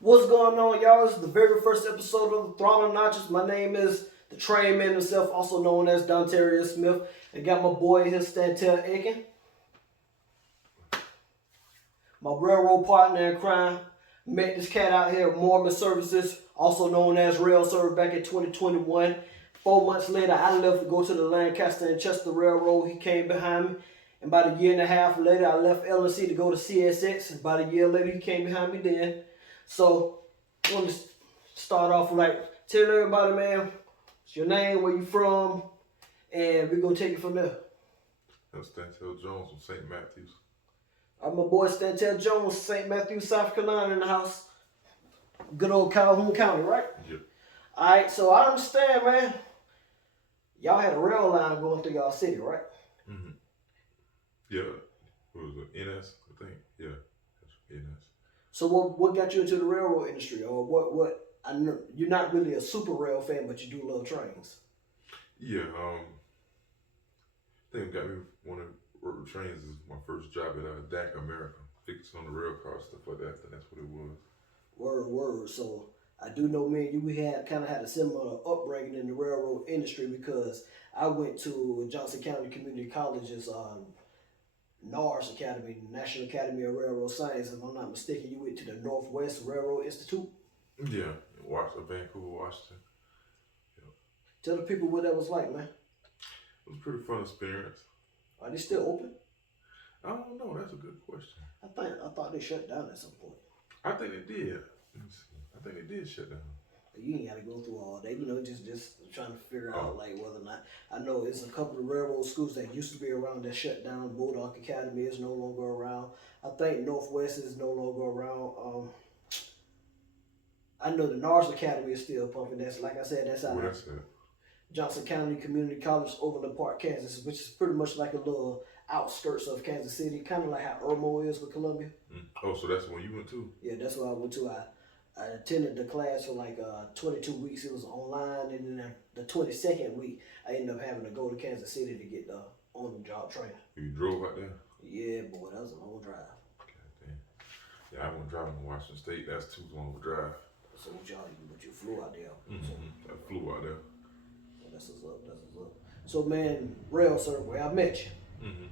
What's going on, y'all? This is the very first episode of the Throttle Notchers. My name is the train man himself, also known as Dontaria Smith. And got my boy here, Stantel Aiken. My railroad partner in crime. Met this cat out here at Mormon Services, also known as Railserve, back in 2021. 4 months later, I left to go to the Lancaster and Chester Railroad. He came behind me. And about a year and a half later, I left L&C to go to CSX. About a year later, he came behind me then. So, I want to start off like, tell everybody, man, what's your name, where you from, and we're going to take it from there. I'm Stantel Jones from St. Matthews. I'm my boy Stantel Jones, St. Matthews, South Carolina in the house. Good old Calhoun County, right? Yep. All right, so I understand, man. Y'all had a rail line going through y'all city, right? Mm-hmm. Yeah. What was it? NS, I think. Yeah. That's NS. So what got you into the railroad industry, or what? I know you're not really a super rail fan, but you do love trains. Yeah. I think got me want to work with trains is my first job at Dak Americus, fixing on the rail car stuff like that. And that's what it was. Word. So I do know, me and you, we had kind of had a similar upbringing in the railroad industry because I went to Johnson County Community College's NARS Academy, National Academy of Railroad Science. If I'm not mistaken, you went to the Northwest Railroad Institute. Yeah, in Vancouver, Washington. Yeah. Tell the people what that was like, man. It was a pretty fun experience. Are they still open? I don't know. That's a good question. I thought they shut down at some point. I think they did. I think they did shut down. You ain't got to go through all that, just trying to figure out like whether or not. I know it's a couple of railroad schools that used to be around that shut down. Bulldog Academy is no longer around. I think Northwest is no longer around. I know the NARS Academy is still pumping. That's like I said, that's out of Johnson County Community College, Overland Park, Kansas, which is pretty much like a little outskirts of Kansas City, kind of like how Irmo is with Columbia. Oh, so that's the one you went to? Yeah, that's where I went to. I attended the class for like 22 weeks. It was online, and then the 22nd week, I ended up having to go to Kansas City to get the on-the-job training. You drove out there? Yeah, boy, that was a long drive. God damn. Yeah, I went driving to Washington State. That's too long of a drive. So but you flew out there. Mm-hmm. I flew out there. Well, that's what's up. So, man, Railserve, where I met you. Mm-hmm.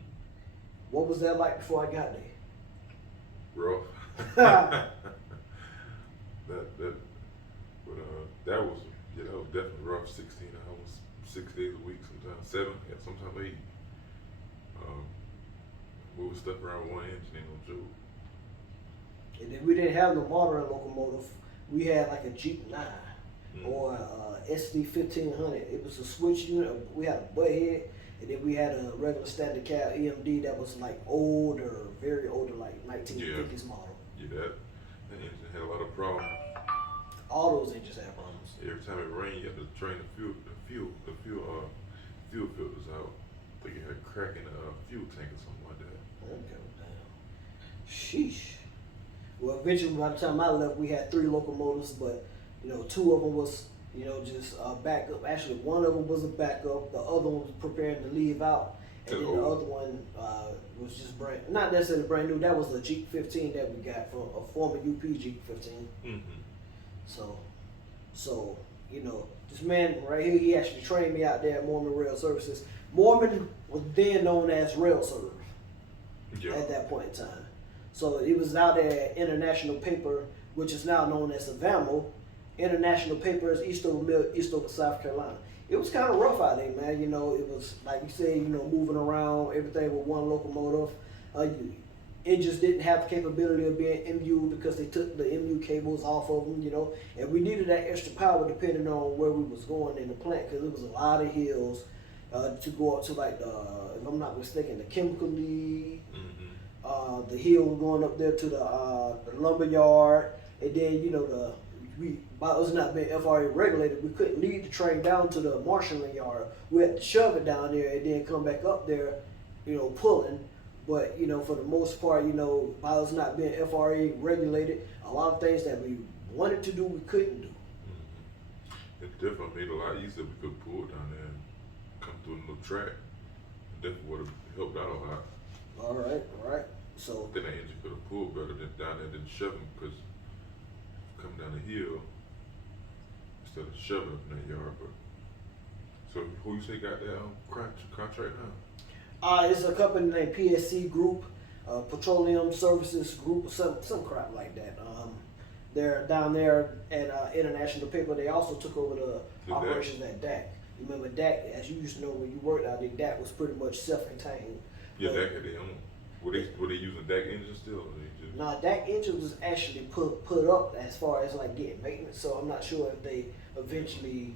What was that like before I got there? Rough. That was definitely rough. 16 hours, 6 days a week, sometimes 7, sometimes 8. Moving stuff around one engine ain't no joke. And then we didn't have no modern locomotive. We had like a Jeep 9 or a SD 1500. It was a switch unit. We had a butt head, and then we had a regular standard cab EMD that was like older, very older, like 1950s model. Yeah, that engine had a lot of problems. All those engines had problems. Every time it rained, you had to drain the fuel filters out. I think it had a crack in the fuel tank or something like that. Okay, damn. Sheesh. Well, eventually, by the time I left, we had 3 locomotives, but 2 of them was just backup. Actually, one of them was a backup. The other one was preparing to leave out, and then the other one was just not necessarily brand new. That was a Jeep 15 that we got from a former UP Jeep 15. Mm-hmm. So this man right here, he actually trained me out there at Mormon Rail Services. Mormon was then known as Railserve at that point in time. So it was out there at International Paper, which is now known as Slyvamo. International Paper is Eastover, South Carolina. It was kind of rough out there, man. It was like you said, moving around, everything with one locomotive. It just didn't have the capability of being MU because they took the MU cables off of them, and we needed that extra power depending on where we was going in the plant because it was a lot of hills to go up to like if I'm not mistaken, the chemical lead. The hill going up there to the lumber yard, and then by us not being FRA regulated, we couldn't lead the train down to the marshalling yard. We had to shove it down there and then come back up there, pulling. But for the most part, by us not being FRA regulated, a lot of things that we wanted to do, we couldn't do. It definitely made it a lot easier. We could pull down there and come through a little track. It definitely would have helped out a lot. All right. So then the engine could have pulled better than down there than shoving because coming down the hill instead of shoving up in that yard. But so who you say got that contract now? It's a company named PSC Group, Petroleum Services Group, or some crap like that. They're down there at International Paper. They also took over the operations at Dak. You remember Dak, as you used to know when you worked out there, Dak was pretty much self-contained. Yeah, Dak had their own. Were they using Dak engines still? Or they just... Nah, Dak engine was actually put up as far as like getting maintenance. So I'm not sure if they eventually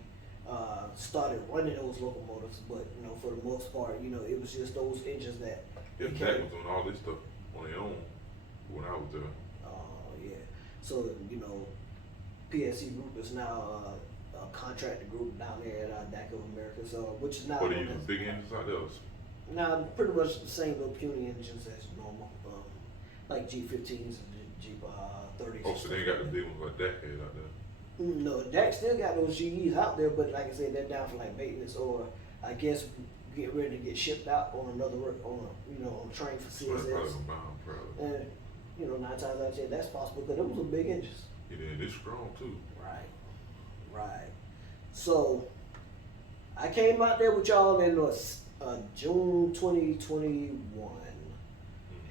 started running those locomotives, but you know, for the most part, you know, it was just those engines that. Yeah, Dak was doing all this stuff on their own when I was there. Yeah. So you know, PSC Group is now a contractor group down there at Dak Americus, which is now. What are you using big engines out there? Now, pretty much the same little puny engines as normal, like G15s and Jeep 30s. Oh, so they got the big ones like Dak had out there. No, Dak still got those GEs out there, but like I said, they're down for like maintenance or I guess get ready to get shipped out on another on a train for CSX. Probably gonna buy them, probably. And you know, 9 times out of 10, that's possible because those are big engines. Yeah, they're strong too. Right. So I came out there with y'all in June 2021,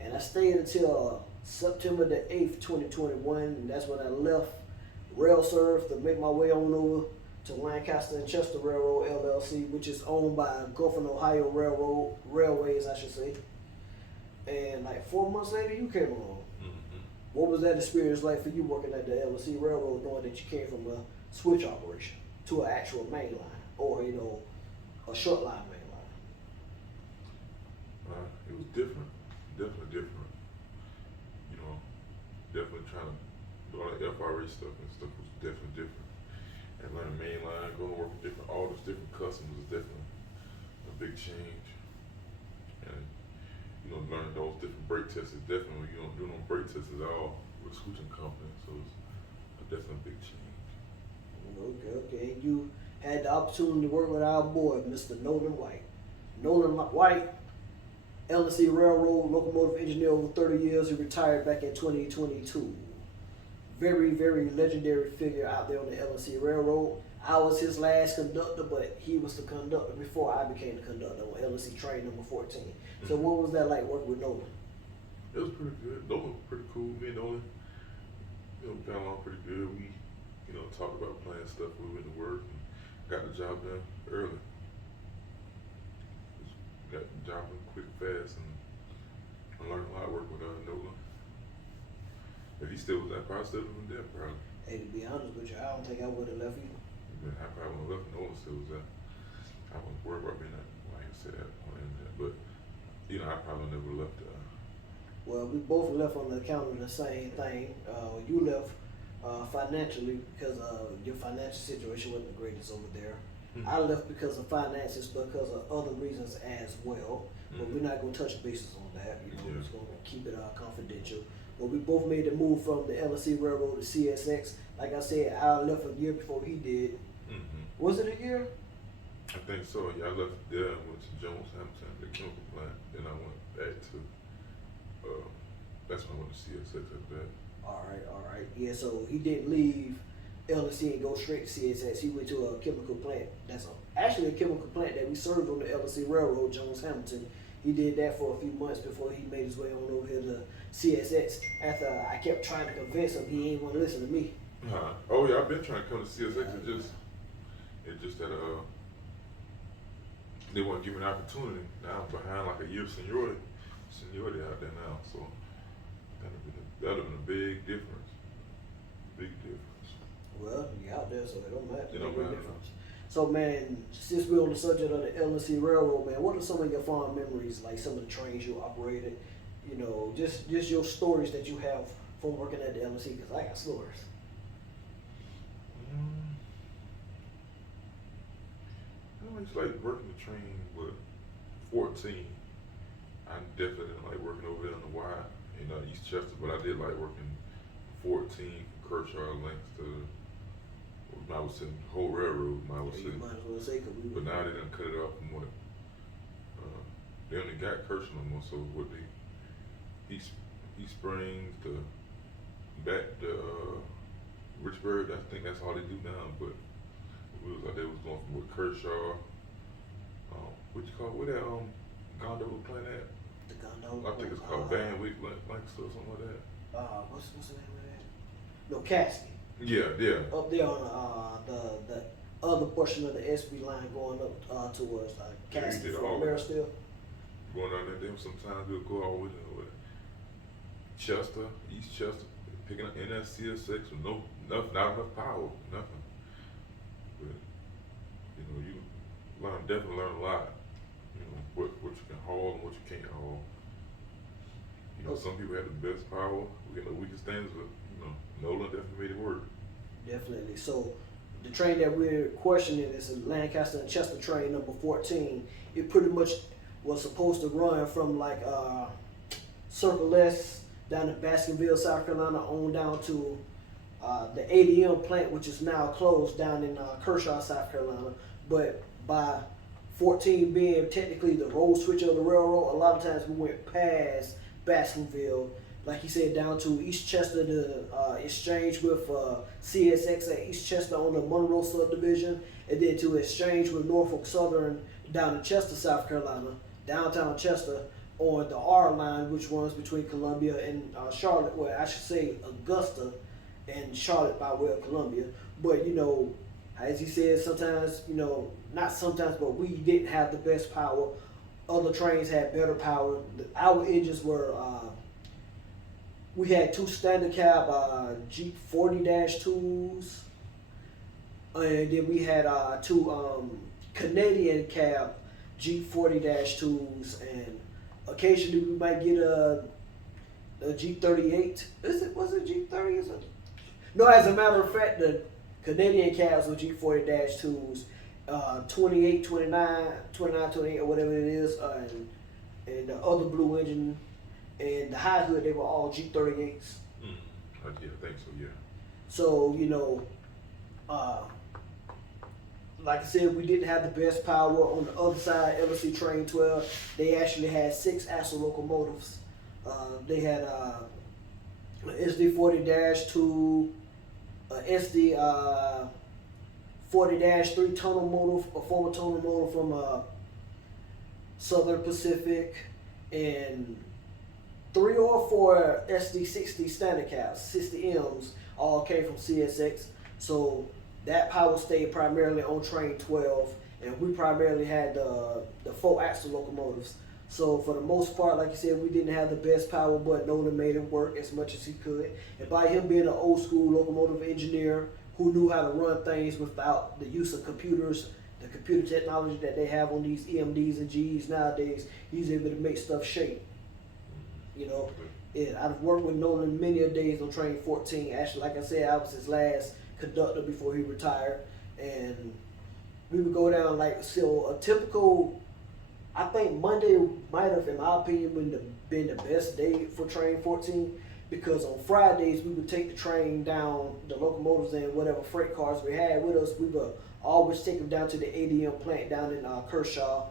and I stayed until September the 8th, 2021, and that's when I left Railserve to make my way on over to Lancaster and Chester Railroad, LLC, which is owned by Gulf and Ohio Railways, I should say. And like 4 months later, you came along. Mm-hmm. What was that experience like for you working at the L&C Railroad, knowing that you came from a switch operation to an actual main line, or you know, a short line main line? It was different, definitely different. You know, definitely trying to do all the FRA stuff and stuff was definitely different. And learning main line, going to work with all those different customers is definitely a big change. And you know, learning those different brake tests is definitely, you don't do no brake tests at all with switching companies, so it's definitely a big change. Okay. You had the opportunity to work with our boy, Mr. Nolan White. Nolan White, L&C Railroad locomotive engineer over 30 years. He retired back in 2022. Very, very legendary figure out there on the L&C Railroad. I was his last conductor, but he was the conductor before I became the conductor on L&C train number 14. So what was that like working with Nolan? It was pretty good. Nolan was pretty cool. Me and Nolan, got along pretty good. We, talked about playing stuff. We went to work and got the job done early. Got the job done quick, fast, and I learned a lot working with Nolan. If he still was there, I probably still would have been there, probably. Hey, to be honest with you, I don't think I would have left either. Yeah, I probably would have left Nolan still was there. I wasn't worried about being that, like I said, on the internet, but, I probably never left there. Well, we both left on the account of the same thing. You left financially because your financial situation wasn't the greatest over there. Mm-hmm. I left because of finances, because of other reasons as well. But we're not going to touch bases on that. We're just going to keep it confidential. But we both made the move from the L&C Railroad to CSX. Like I said, I left a year before he did. Mm-hmm. Was it a year? I think so. Yeah, I left there and went to Jones-Aiken, the chemical plant. Then I went back to, that's when I went to CSX after that. All right. Yeah, so he didn't leave L&C and go straight to CSX. He went to a chemical plant. That's actually a chemical plant that we served on the L&C Railroad, Jones-Hamilton. He did that for a few months before he made his way on over here to CSX. After I kept trying to convince him, he ain't want to listen to me. Oh yeah, I've been trying to come to CSX. It's just that they won't give me an opportunity. Now I'm behind like a year of seniority out there now. So that'd have been a big difference. Big difference. Well, you're out there, so it don't matter. It don't matter. So man, since we're on the subject of the L&C Railroad, man, what are some of your fond memories, like some of the trains you operated? Just your stories that you have from working at the L&C, because I got stories. I just like working the train with 14. I definitely didn't like working over there on the Y, East Chester, but I did like working 14 from Kershaw, Lancaster. I was sitting the whole railroad. I was sitting, might as well say, but now they done cut it off from what? They only got Kershaw no more. So what East Springs to back to Richburg, I think that's all they do now, but we was out there, was going from with Kershaw, what you call, where that, gondola plant at? The gondola? I think it's called Van Wyck, Lancaster or something like that. What's the name of that? No, Caskey. Yeah. Up there on the other portion of the SB line going up towards Caskey from Marysville. Going down there, sometimes we'll go all the way to Chester, East Chester, picking up in that CSX with not enough power, nothing. But you definitely learn a lot. What you can haul and what you can't haul. Some people have the best power, we got the weakest things, but Nolan definitely made it work. Definitely. So the train that we're questioning is a Lancaster and Chester train number 14. It pretty much was supposed to run from Circle S down to Baskinville, South Carolina, on down to the ADM plant, which is now closed down in Kershaw, South Carolina. But by 14 being technically the road switch of the railroad, a lot of times we went past Baskinville, like he said, down to East Chester to exchange with CSX at East Chester on the Monroe subdivision, and then to exchange with Norfolk Southern down in Chester, South Carolina, downtown Chester, on the R line, which runs between Columbia and Charlotte, well, I should say Augusta and Charlotte by way of Columbia. But as he said, sometimes, not sometimes, but we didn't have the best power. Other trains had better power. Our engines were, we had two standard cab Jeep 40-2s, and then we had two Canadian cab Jeep 40-2s, and occasionally we might get a Jeep 38. Was it Jeep 30? No, as a matter of fact, the Canadian cabs were Jeep 40-2s, 28, 29, 28, or whatever it is, and the other blue engine and the high hood, they were all Jeep 38s. I think so, yeah. So, like I said, we didn't have the best power. On the other side, L&C Train 12, they actually had 6 axle locomotives. They had an SD 40-2, SD 40-3 tunnel motor, a former tunnel motor from Southern Pacific, and 3 or 4 SD 60 standard cabs, 60Ms, all came from CSX. So that power stayed primarily on train 12, and we primarily had the 4 axle locomotives. So for the most part, like you said, we didn't have the best power, but Nolan made it work as much as he could. And by him being an old school locomotive engineer who knew how to run things without the use of computers, the computer technology that they have on these EMDs and GEs nowadays, he's able to make stuff shake. I've worked with Nolan many a days on train 14. Actually, like I said, I was his last conductor before he retired, and we would go down a typical, I think Monday might have, in my opinion, been the best day for train 14, because on Fridays we would take the train down, the locomotives and whatever freight cars we had with us, we would always take them down to the ADM plant down in Kershaw,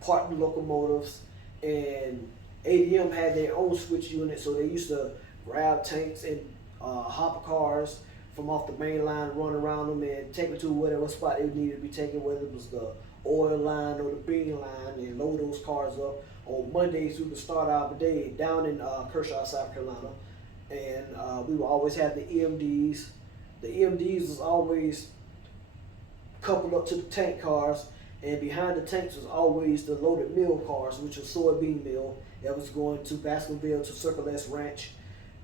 park the locomotives, and ADM had their own switch unit, so they used to grab tanks and hopper cars from off the main line, run around them and take them to whatever spot they needed to be taken, whether it was the oil line or the bean line, and load those cars up. On Mondays, we would start our day down in Kershaw, South Carolina, and we would always have the EMDs. The EMDs was always coupled up to the tank cars, and behind the tanks was always the loaded mill cars, which was soybean mill that was going to Baskinville to Circle S Ranch.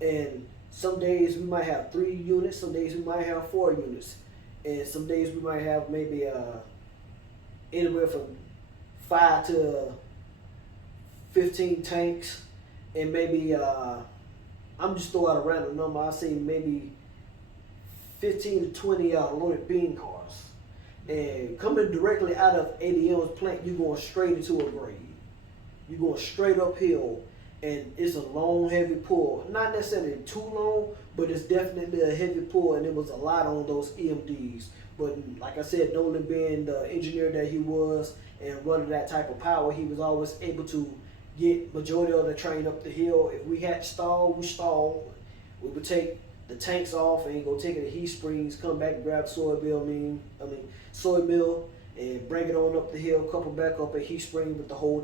And some days we might have 3 units, some days we might have 4 units, and some days we might have maybe anywhere from 5 to 15 tanks, and maybe I'm just throwing out a random number. I say maybe 15 to 20 loaded bean cars. And coming directly out of ADM's plant, you're going straight into a grade. You're going straight uphill, and it's a long, heavy pull. Not necessarily too long, but it's definitely a heavy pull, and it was a lot on those EMDs. But like I said, Nolan being the engineer that he was and running that type of power, he was always able to get majority of the train up the hill. If we had to stall, we stalled. We would take the tanks off and go take it to heat springs, come back and grab soy mill and bring it on up the hill, couple back up at heat spring with the whole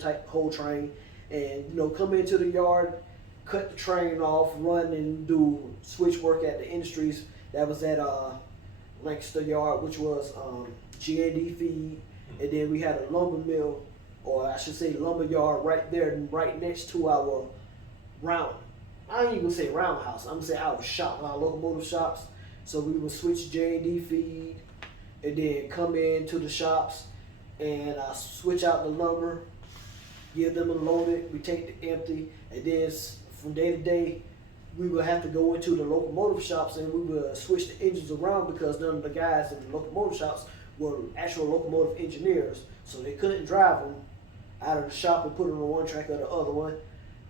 train, and come into the yard, cut the train off, run and do switch work at the industries. That was at Lancaster yard, which was G&D feed, and then we had a lumber mill, or I should say lumber yard, right there, right next to our I ain't even gonna say roundhouse. I'm gonna say our shop, our locomotive shops. So we would switch J&D feed, and then come into the shops, and switch out the lumber, give them a loaded. We take the empty, and then from day to day, we would have to go into the locomotive shops, and we would switch the engines around because none of the guys in the locomotive shops were actual locomotive engineers, so they couldn't drive them out of the shop and put them on one track or the other one.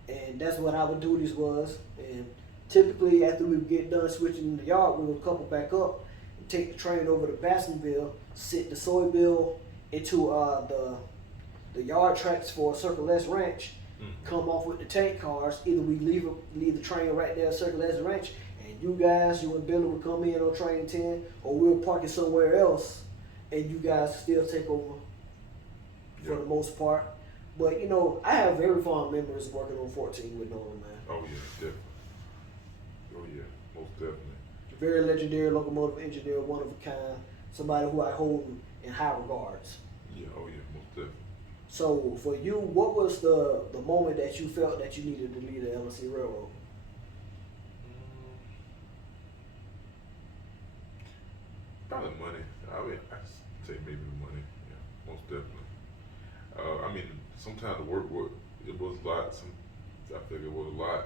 And that's what our duties was. And typically after we would get done switching the yard, we would couple back up and take the train over to Baskinville, sit the soy mill into the yard tracks for Circle S Ranch, come off with the tank cars. Either we leave the train right there at Circle S Ranch, and you and Billy would come in on train 10, or we'll park it somewhere else, and you guys still take over for the most part. But I have very fond memories working on 14 with Nolan, man. Oh yeah, definitely. Oh yeah, most definitely. Very legendary locomotive engineer, one of a kind, somebody who I hold in high regards. Yeah, oh yeah, most definitely. So for you, what was the moment that you felt that you needed to lead the L&C Railroad? Probably money. I'd say maybe the money. Yeah, most definitely. Sometimes the work it was a lot. I think it was a lot.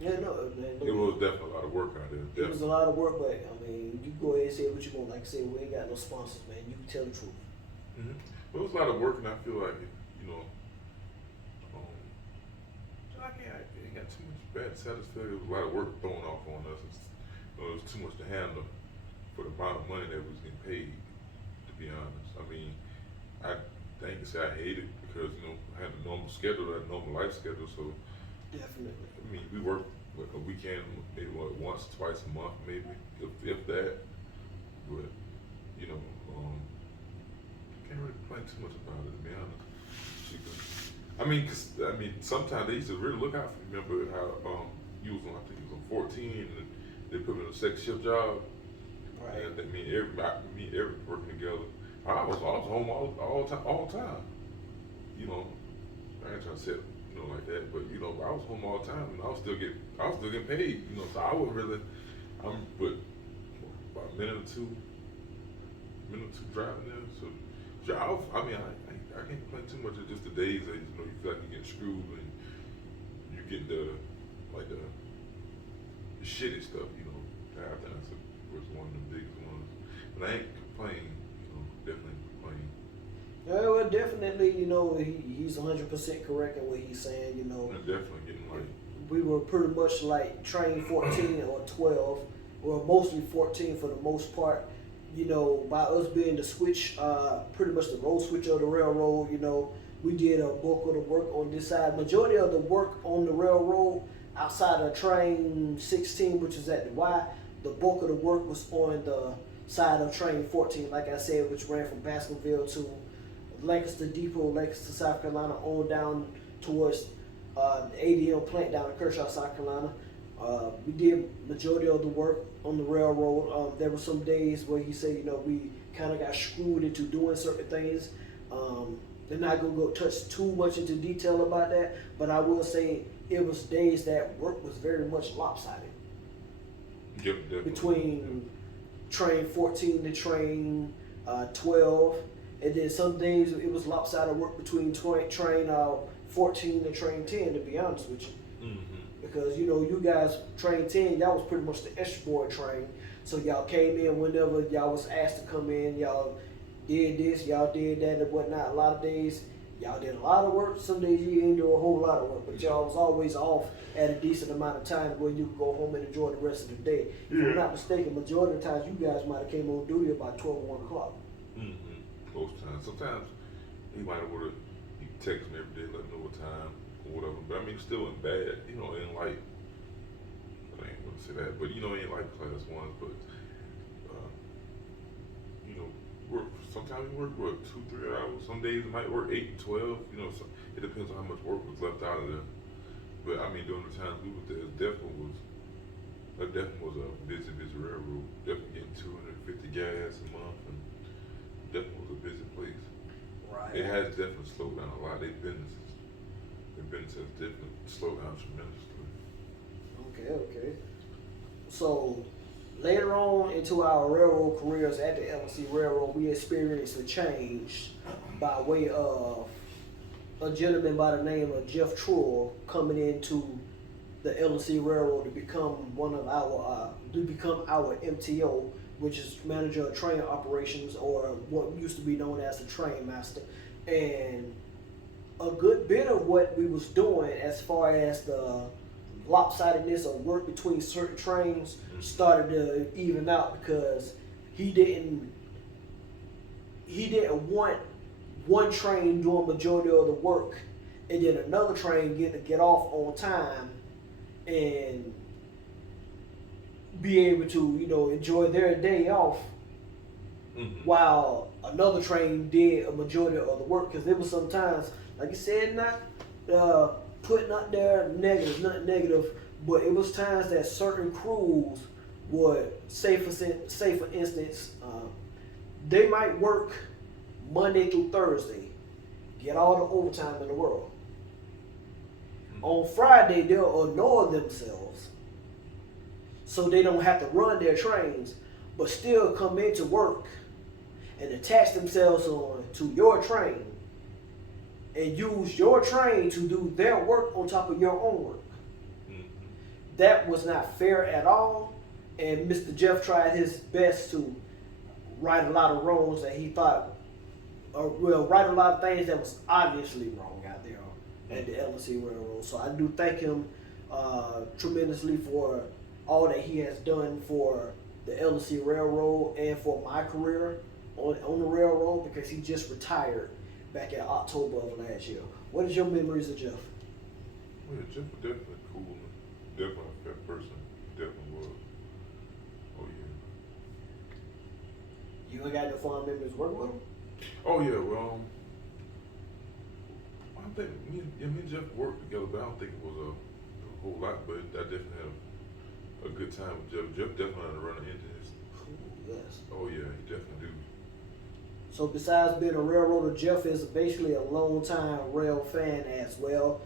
Yeah, no, man. It was definitely a lot of work out there. Definitely. It was a lot of work, but you go ahead and say what you want. Like I said, we ain't got no sponsors, man. You can tell the truth. Mm-hmm. But it was a lot of work, and I feel like I ain't got too much bad satisfaction. It was a lot of work thrown off on us. It was too much to handle for the amount of money that was getting paid. To be honest, I think say I hate it because I had a normal schedule, a normal life schedule. So definitely, we work a weekend maybe once, twice a month, maybe if that. But can't really complain too much about it, to be honest. Sometimes they used to really look out for me. Remember how you was on? I think you was on 14, and they put me on a second shift job. Right. And everybody working together. I was home all the time. I ain't trying to say it, like that, but I was home all the time, and I was still getting paid. So I wasn't really. But about a minute or two driving there. So I can't complain too much. It's just the days that you feel like you're getting screwed and you get the shitty stuff. That's was one of the biggest ones. But I ain't complaining. Definitely complaining. Yeah, well, definitely, he's 100% correct in what he's saying. I'm definitely getting we were pretty much like train 14 or 12, or mostly 14 for the most part. By us being the switch, pretty much the road switcher of the railroad, we did a bulk of the work on this side. Majority of the work on the railroad outside of train 16, which is at the Y, the bulk of the work was on the side of train 14, like I said, which ran from Baskinville to Lancaster Depot, Lancaster, South Carolina, on down towards the ADM plant down in Kershaw, South Carolina. We did majority of the work on the railroad. There were some days where he said, we kind of got screwed into doing certain things. They're not gonna go touch too much into detail about that, but I will say it was days that work was very much lopsided. Yep, between train 14 to train 12, and then some days it was lopsided work between train 14 to train 10, to be honest with you. Because you guys train 10, y'all was pretty much the extra board train, so y'all came in whenever y'all was asked to come in. Y'all did this, y'all did that, and whatnot. A lot of days y'all did a lot of work. Some days you didn't do a whole lot of work, but y'all was always off at a decent amount of time where you could go home and enjoy the rest of the day. If I'm not mistaken, majority of the times you guys might have came on duty about 12 or 1 o'clock. Most times. Sometimes he might have text me every day, let me know what time or whatever. But still in bad, in like, gonna say that, but you know, ain't like class ones, but you know, sometimes we work 2-3 hours. Some days it might work 8-12. You know, so it depends on how much work was left out of there. But I mean, during the times we was there, it definitely was a busy railroad. Definitely getting 250 gas a month, and definitely was a busy place. Right. It has definitely slowed down a lot. Their business has definitely slowed down tremendously. Okay. So later on into our railroad careers at the L&C Railroad, we experienced a change by way of a gentleman by the name of Jeff Trull coming into the L&C Railroad to become our MTO, which is manager of train operations, or what used to be known as the train master. And a good bit of what we was doing as far as the lopsidedness of work between certain trains started to even out, because he didn't want one train doing majority of the work and then another train getting to get off on time and be able to, you know, enjoy their day off while another train did a majority of the work. Because there was sometimes, like you said, not putting out there nothing negative, but it was times that certain crews would, say for instance, they might work Monday through Thursday, get all the overtime in the world. On Friday, they'll annoy themselves so they don't have to run their trains, but still come into work and attach themselves on to your train and use your train to do their work on top of your own work. That was not fair at all, and Mr. Jeff tried his best to right a lot of wrongs that he thought, right a lot of things that was obviously wrong out there at the L&C Railroad. So I do thank him tremendously for all that he has done for the L&C Railroad and for my career on the railroad, because he just retired back in October of last year. What is your memories of Jeff? Well, yeah, Jeff was definitely cool. Definitely a fair person. Definitely was. Oh yeah. You ain't got no fond memories working with him? Oh yeah, well, I think me and Jeff worked together, but I don't think it was a whole lot. But I definitely had a good time with Jeff. Jeff definitely had a running engines. Yes. Oh yeah, he definitely do. So besides being a railroader, Jeff is basically a long-time rail fan as well.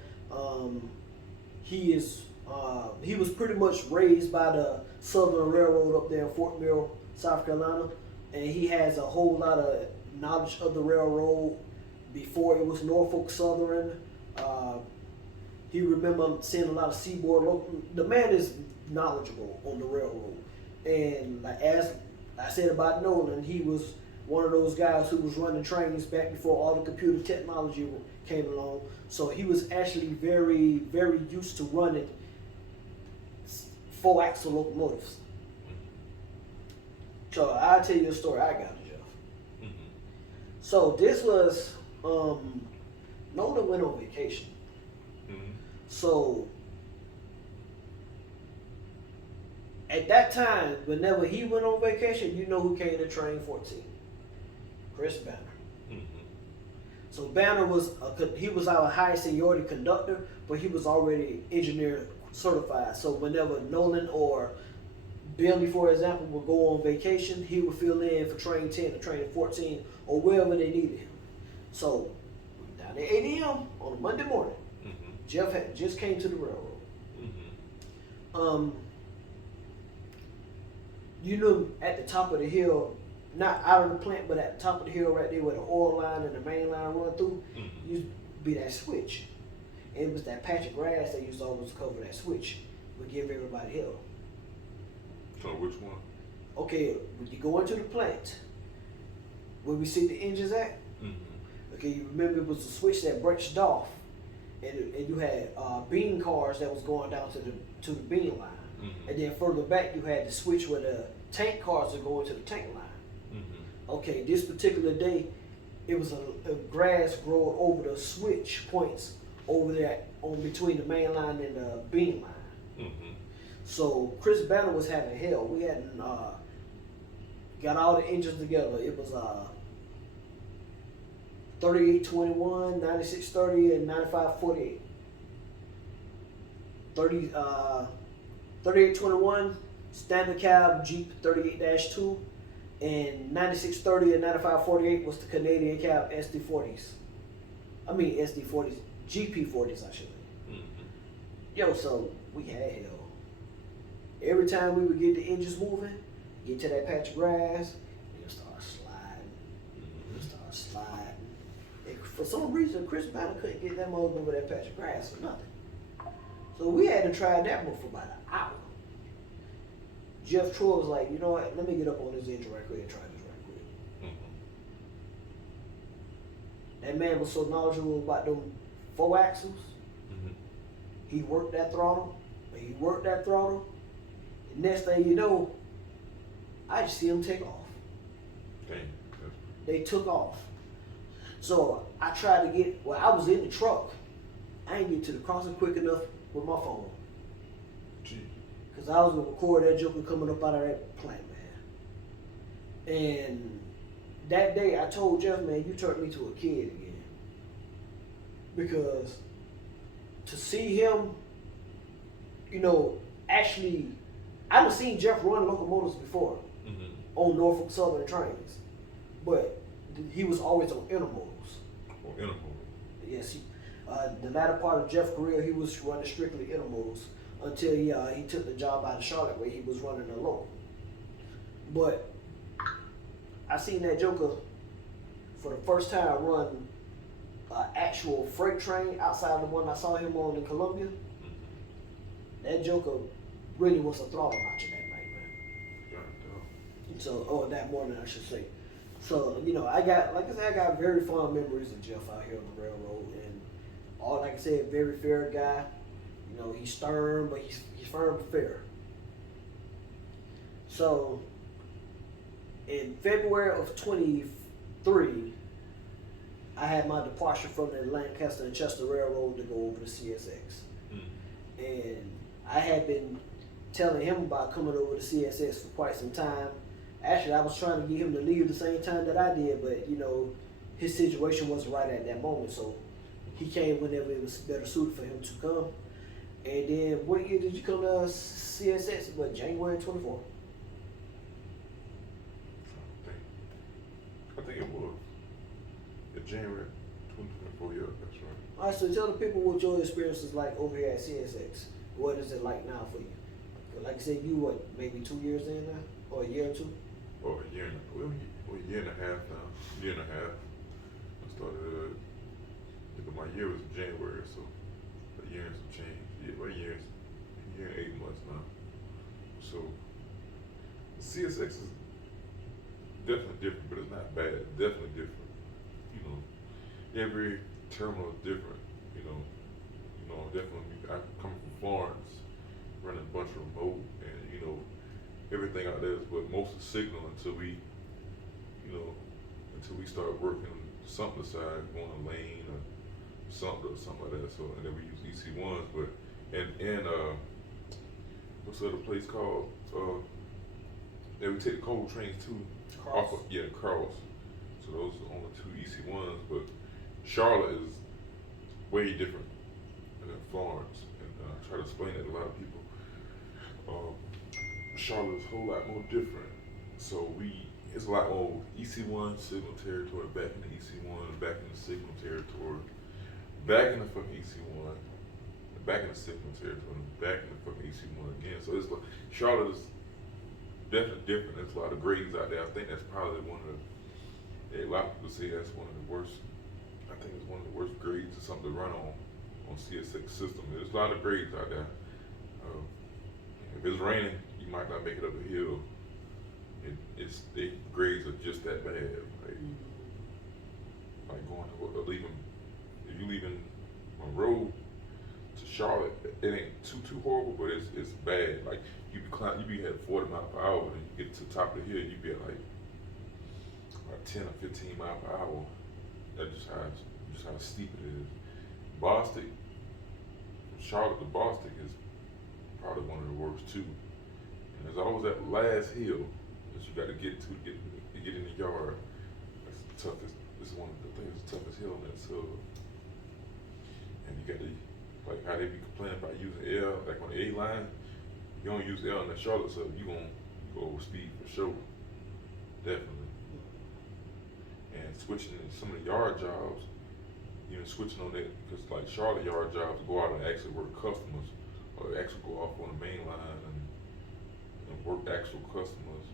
He was pretty much raised by the Southern Railroad up there in Fort Mill, South Carolina, and he has a whole lot of knowledge of the railroad before it was Norfolk Southern. He remember seeing a lot of seaboard local. The man is knowledgeable on the railroad, and like as I said about Nolan, he was one of those guys who was running trains back before all the computer technology came along. So he was actually very, very used to running 4-axle locomotives. So I'll tell you a story I got of Jeff. So this was, Nolan went on vacation. So at that time, whenever he went on vacation, you know who came to train 14? Chris Banner. So Banner was our highest seniority conductor, but he was already engineer certified. So whenever Nolan or Billy, for example, would go on vacation, he would fill in for train 10 or train 14 or wherever they needed him. So down at 8 a.m. on a Monday morning, Jeff had just came to the railroad. You know, at the top of the hill, not out of the plant, but at the top of the hill right there where the oil line and the main line run through, used to be that switch. And it was that patch of grass that used to always cover that switch, would give everybody hell. So which one? Okay, when you go into the plant, where we see the engines at, okay, you remember it was a switch that branched off, and you had bean cars that was going down to the bean line. And then further back, you had the switch where the tank cars are going to the tank line. Okay, this particular day, it was a grass growing over the switch points over there on between the main line and the bean line. So Chris Banner was having hell. We hadn't got all the engines together. It was 3821, 9630, and 9548. 3821 standard cab Jeep 38-2, and 9630 and 9548 was the Canadian cab SD40s. I mean SD40s, GP40s I should say. Yo, so we had hell. Every time we would get the engines moving, get to that patch of grass, it'll start sliding. It'll start sliding. And for some reason, Chris Banner couldn't get that motor over that patch of grass or nothing. So we had to try that one for about an hour. Jeff Troy was like, you know what, let me get up on this engine right quick and try this right quick. That man was so knowledgeable about them 4 axles. He worked that throttle. When he worked that throttle, the next thing you know, I just see them take off. Dang. They took off. So I tried to get, I was in the truck. I didn't get to the crossing quick enough with my phone. Gee. Because I was going to record that joker coming up out of that plant, man. And that day I told Jeff, man, you turned me to a kid again. Because to see him, you know, actually, I've seen Jeff run locomotives before on Norfolk Southern trains, but he was always on intermodals. On intermodal. Yes, the latter part of Jeff's career, he was running strictly intermodals until he took the job out of Charlotte where he was running a local. But I seen that joker for the first time run an actual freight train outside the one I saw him on in Columbia. That joker really was a throttle notcher that night, man. So, that morning I should say. So, you know, I got very fond memories of Jeff out here on the railroad, and like I said, very fair guy. You know, he's stern, but he's firm but fair. So, in February of 23, I had my departure from the Lancaster and Chester Railroad to go over to CSX. And I had been telling him about coming over to CSX for quite some time. Actually, I was trying to get him to leave the same time that I did, but, you know, his situation wasn't right at that moment. So he came whenever it was better suited for him to come. And then, what year did you come to CSX? What, January 24th? I think it was. January 2024, yeah, that's right. All right, so tell the people what your experience is like over here at CSX. What is it like now for you? Like I said, you maybe 2 years in now? Or a year or two? Or a year and a half now. Year and a half. I started, my year was in January, so a year and some change. Yeah, a year and 8 months now. So, CSX is definitely different, but it's not bad. It's definitely different. You know, every terminal is different. You know, definitely. I come from Florence, running a bunch of remote, and you know, everything out there is but most of the signal until we start working something aside, going a lane or something like that. So, and then we use EC1s, but and what's the other place called? That we take the coal trains to. Cross. Cross. So those are only 2 EC1s, but Charlotte is way different than Florence, and I try to explain that to a lot of people. Charlotte is a whole lot more different. So it's a lot more EC1 signal territory, back in the EC1, back in the signal territory, back in the fucking EC1, back in the signal territory, back in the fucking EC1 again. So it's like Charlotte is definitely different. There's a lot of grades out there. I think that's probably a lot of people say that's one of the worst. I think it's one of the worst grades or something to run on CSX system. There's a lot of grades out there. If it's raining, you might not make it up the hill. The grades are just that bad. Like going to leaving. If you leaving Monroe to Charlotte, it ain't too horrible, but it's bad. Like you be at 40 miles per hour, and you get to the top of the hill, you be at like 10 or 15 miles per hour. That's just how steep it is. Boston, Charlotte to Boston is probably one of the worst too. And there's always that last hill that you got to get in the yard. That's the toughest. This is one of the things, the toughest hill on that sub. And you got to, like how they be complaining about using L, like on the A line. You don't use L in the Charlotte sub, you gonna go over speed for sure. Definitely. And switching in some of the yard jobs, you know, switching on that, because like Charlotte yard jobs go out and actually work customers, or actually go off on the main line and work actual customers.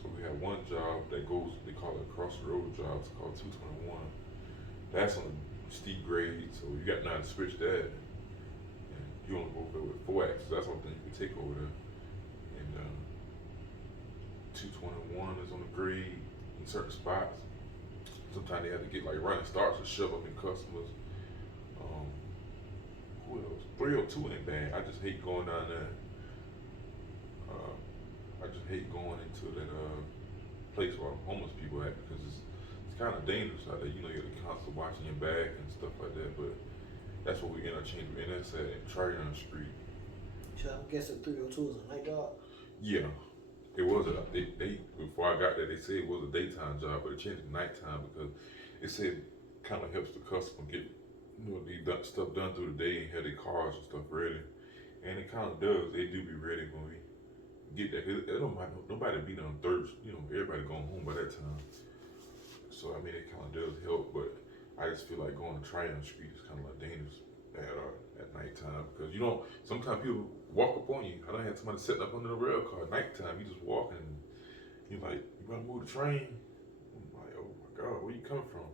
So we have one job that goes, they call it cross the road jobs, called 221. That's on a steep grade, so you got now to switch that. And you only go over there with 4 axles, that's one thing you can take over there. And 221 is on the grade in certain spots. Sometimes they have to get like running starts to shove up in customers. Who else? 302 ain't bad. I just hate going down there. I just hate going into that place where homeless people at, because it's kind of dangerous out there. You know, you're constantly watching your back and stuff like that. But that's what we interchange with, and that's at Tryon Street. So I'm guessing 302 is a night job? Yeah. It was they before I got there, they said it was a daytime job, but it changed to nighttime because it said kind of helps the customer get, you know, stuff done through the day and have their cars and stuff ready. And it kind of does. They do be ready when we get there. Nobody be done Thursday. You know, everybody going home by that time. So I mean, it kind of does help, but I just feel like going to Tryon Street is kind of like dangerous at nighttime, because you don't. Sometimes people walk up on you. I done had somebody sitting up under the rail car at nighttime. You just walking, and you're like, "You want to move the train?" I'm like, "Oh my God, where you coming from?"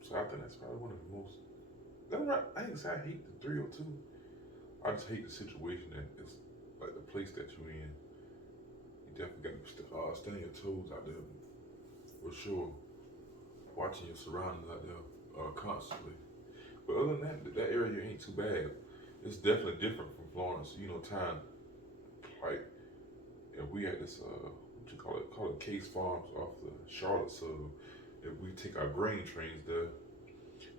So I think that's probably one of the most. That's right. I ain't say I hate the 302. I just hate the situation that it's like the place that you're in. You definitely got to stay on your toes out there, for sure. Watching your surroundings out there constantly. But other than that area ain't too bad. It's definitely different from Florence. You know, time, like, if we had this, what you call it Case Farms off the Charlotte sub, if we take our grain trains there,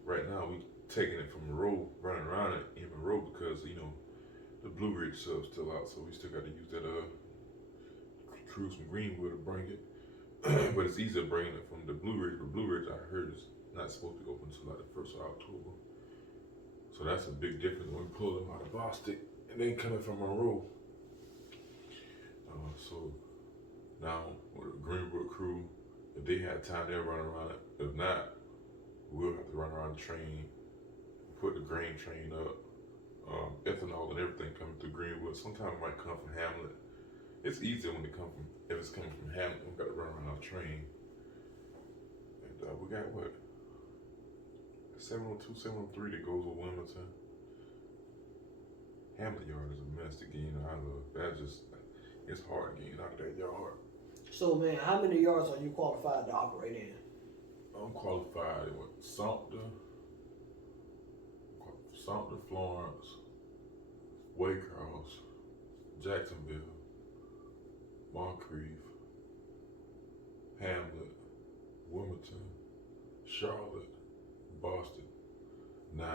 right now we taking it from Monroe, running around it in Monroe, because, you know, the Blue Ridge sub's still out, so we still got to use that, cruise from Greenwood to bring it. But it's easier bringing it from the Blue Ridge, but Blue Ridge I heard is not supposed to be open until like the 1st of October. So that's a big difference when we pull them out of Boston and then coming from Monroe. So now with the Greenwood crew, if they had time, they'll run around it. If not, we'll have to run around the train, put the grain train up, ethanol and everything coming through Greenwood. Sometimes it might come from Hamlet. It's easier when it comes from, if it's coming from Hamlet, we've got to run around our train. And we got what? 702, 703 that goes with Wilmington. Hamlet Yard is a mess to get out of. It's hard getting out of that yard. So man, how many yards are you qualified to operate in? I'm qualified in what? Sumter, Florence, Waycross, Jacksonville, Moncrief, Hamlet, Wilmington, Charlotte, Boston. 9.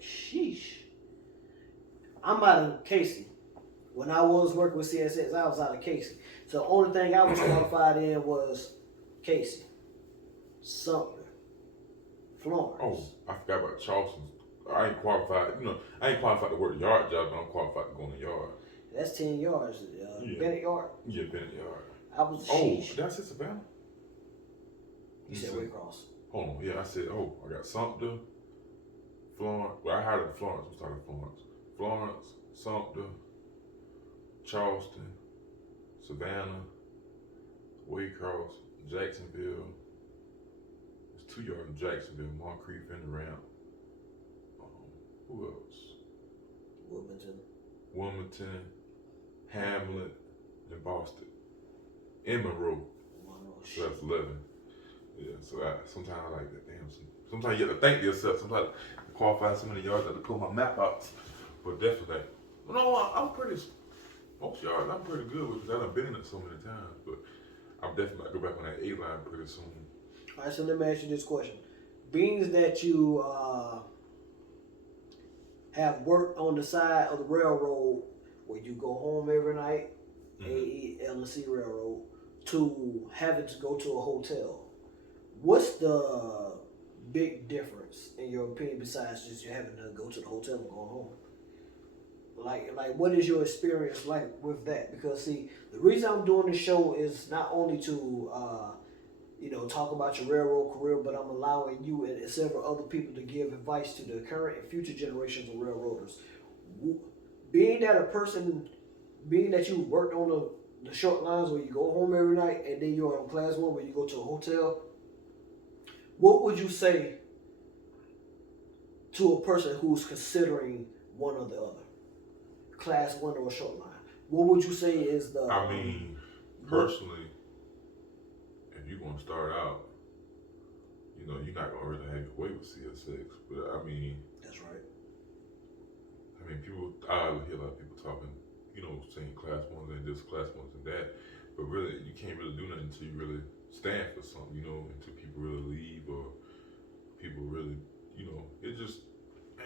Sheesh. I'm out of Casey. When I was working with CSX, I was out of Casey. So the only thing I was qualified in was Casey, Sumter, Florence. Oh, I forgot about Charleston. I ain't qualified. You know, I ain't qualified to work the yard job, but I'm qualified to go in the yard. That's 10 yards. Yeah. Bennett Yard. Yeah, Bennett Yard. I was. Did I say Savannah? You said Waycross. Hold on. Yeah, I said. I got Sumter, Florence. Well, I hired Florence. We started Florence. Florence, Sumter, Charleston, Savannah, Waycross, Jacksonville. There's 2 yards in Jacksonville, Moncrief and the ramp. Who else? Wilmington, Hamlet, and Boston. And Monroe. So that's 11. Yeah, so sometimes I like that. Damn. Sometimes you have to think to yourself. Sometimes to qualify so many yards, I have to pull my map out. But definitely, I'm pretty. Most yards I'm pretty good with, because I've been in it so many times. But I'm definitely going to go back on that A line pretty soon. All right, so let me ask you this question: being that you have worked on the side of the railroad where you go home every night, L&C Railroad, to having to go to a hotel. What's the big difference in your opinion besides just you having to go to the hotel and go home? Like what is your experience like with that? Because see, the reason I'm doing this show is not only to talk about your railroad career, but I'm allowing you and several other people to give advice to the current and future generations of railroaders. Being that you worked on the short lines where you go home every night, and then you're on class 1 where you go to a hotel, what would you say to a person who's considering one or the other, class 1 or a short line? What would you say is the? I mean, personally, if you're gonna start out, you're not gonna really have your way with CSX. But I mean, that's right. I mean, I hear a lot of people talking, saying class 1s and this, class 1s and that, but really, you can't really do nothing until you really stand for something, until people really leave or people really, it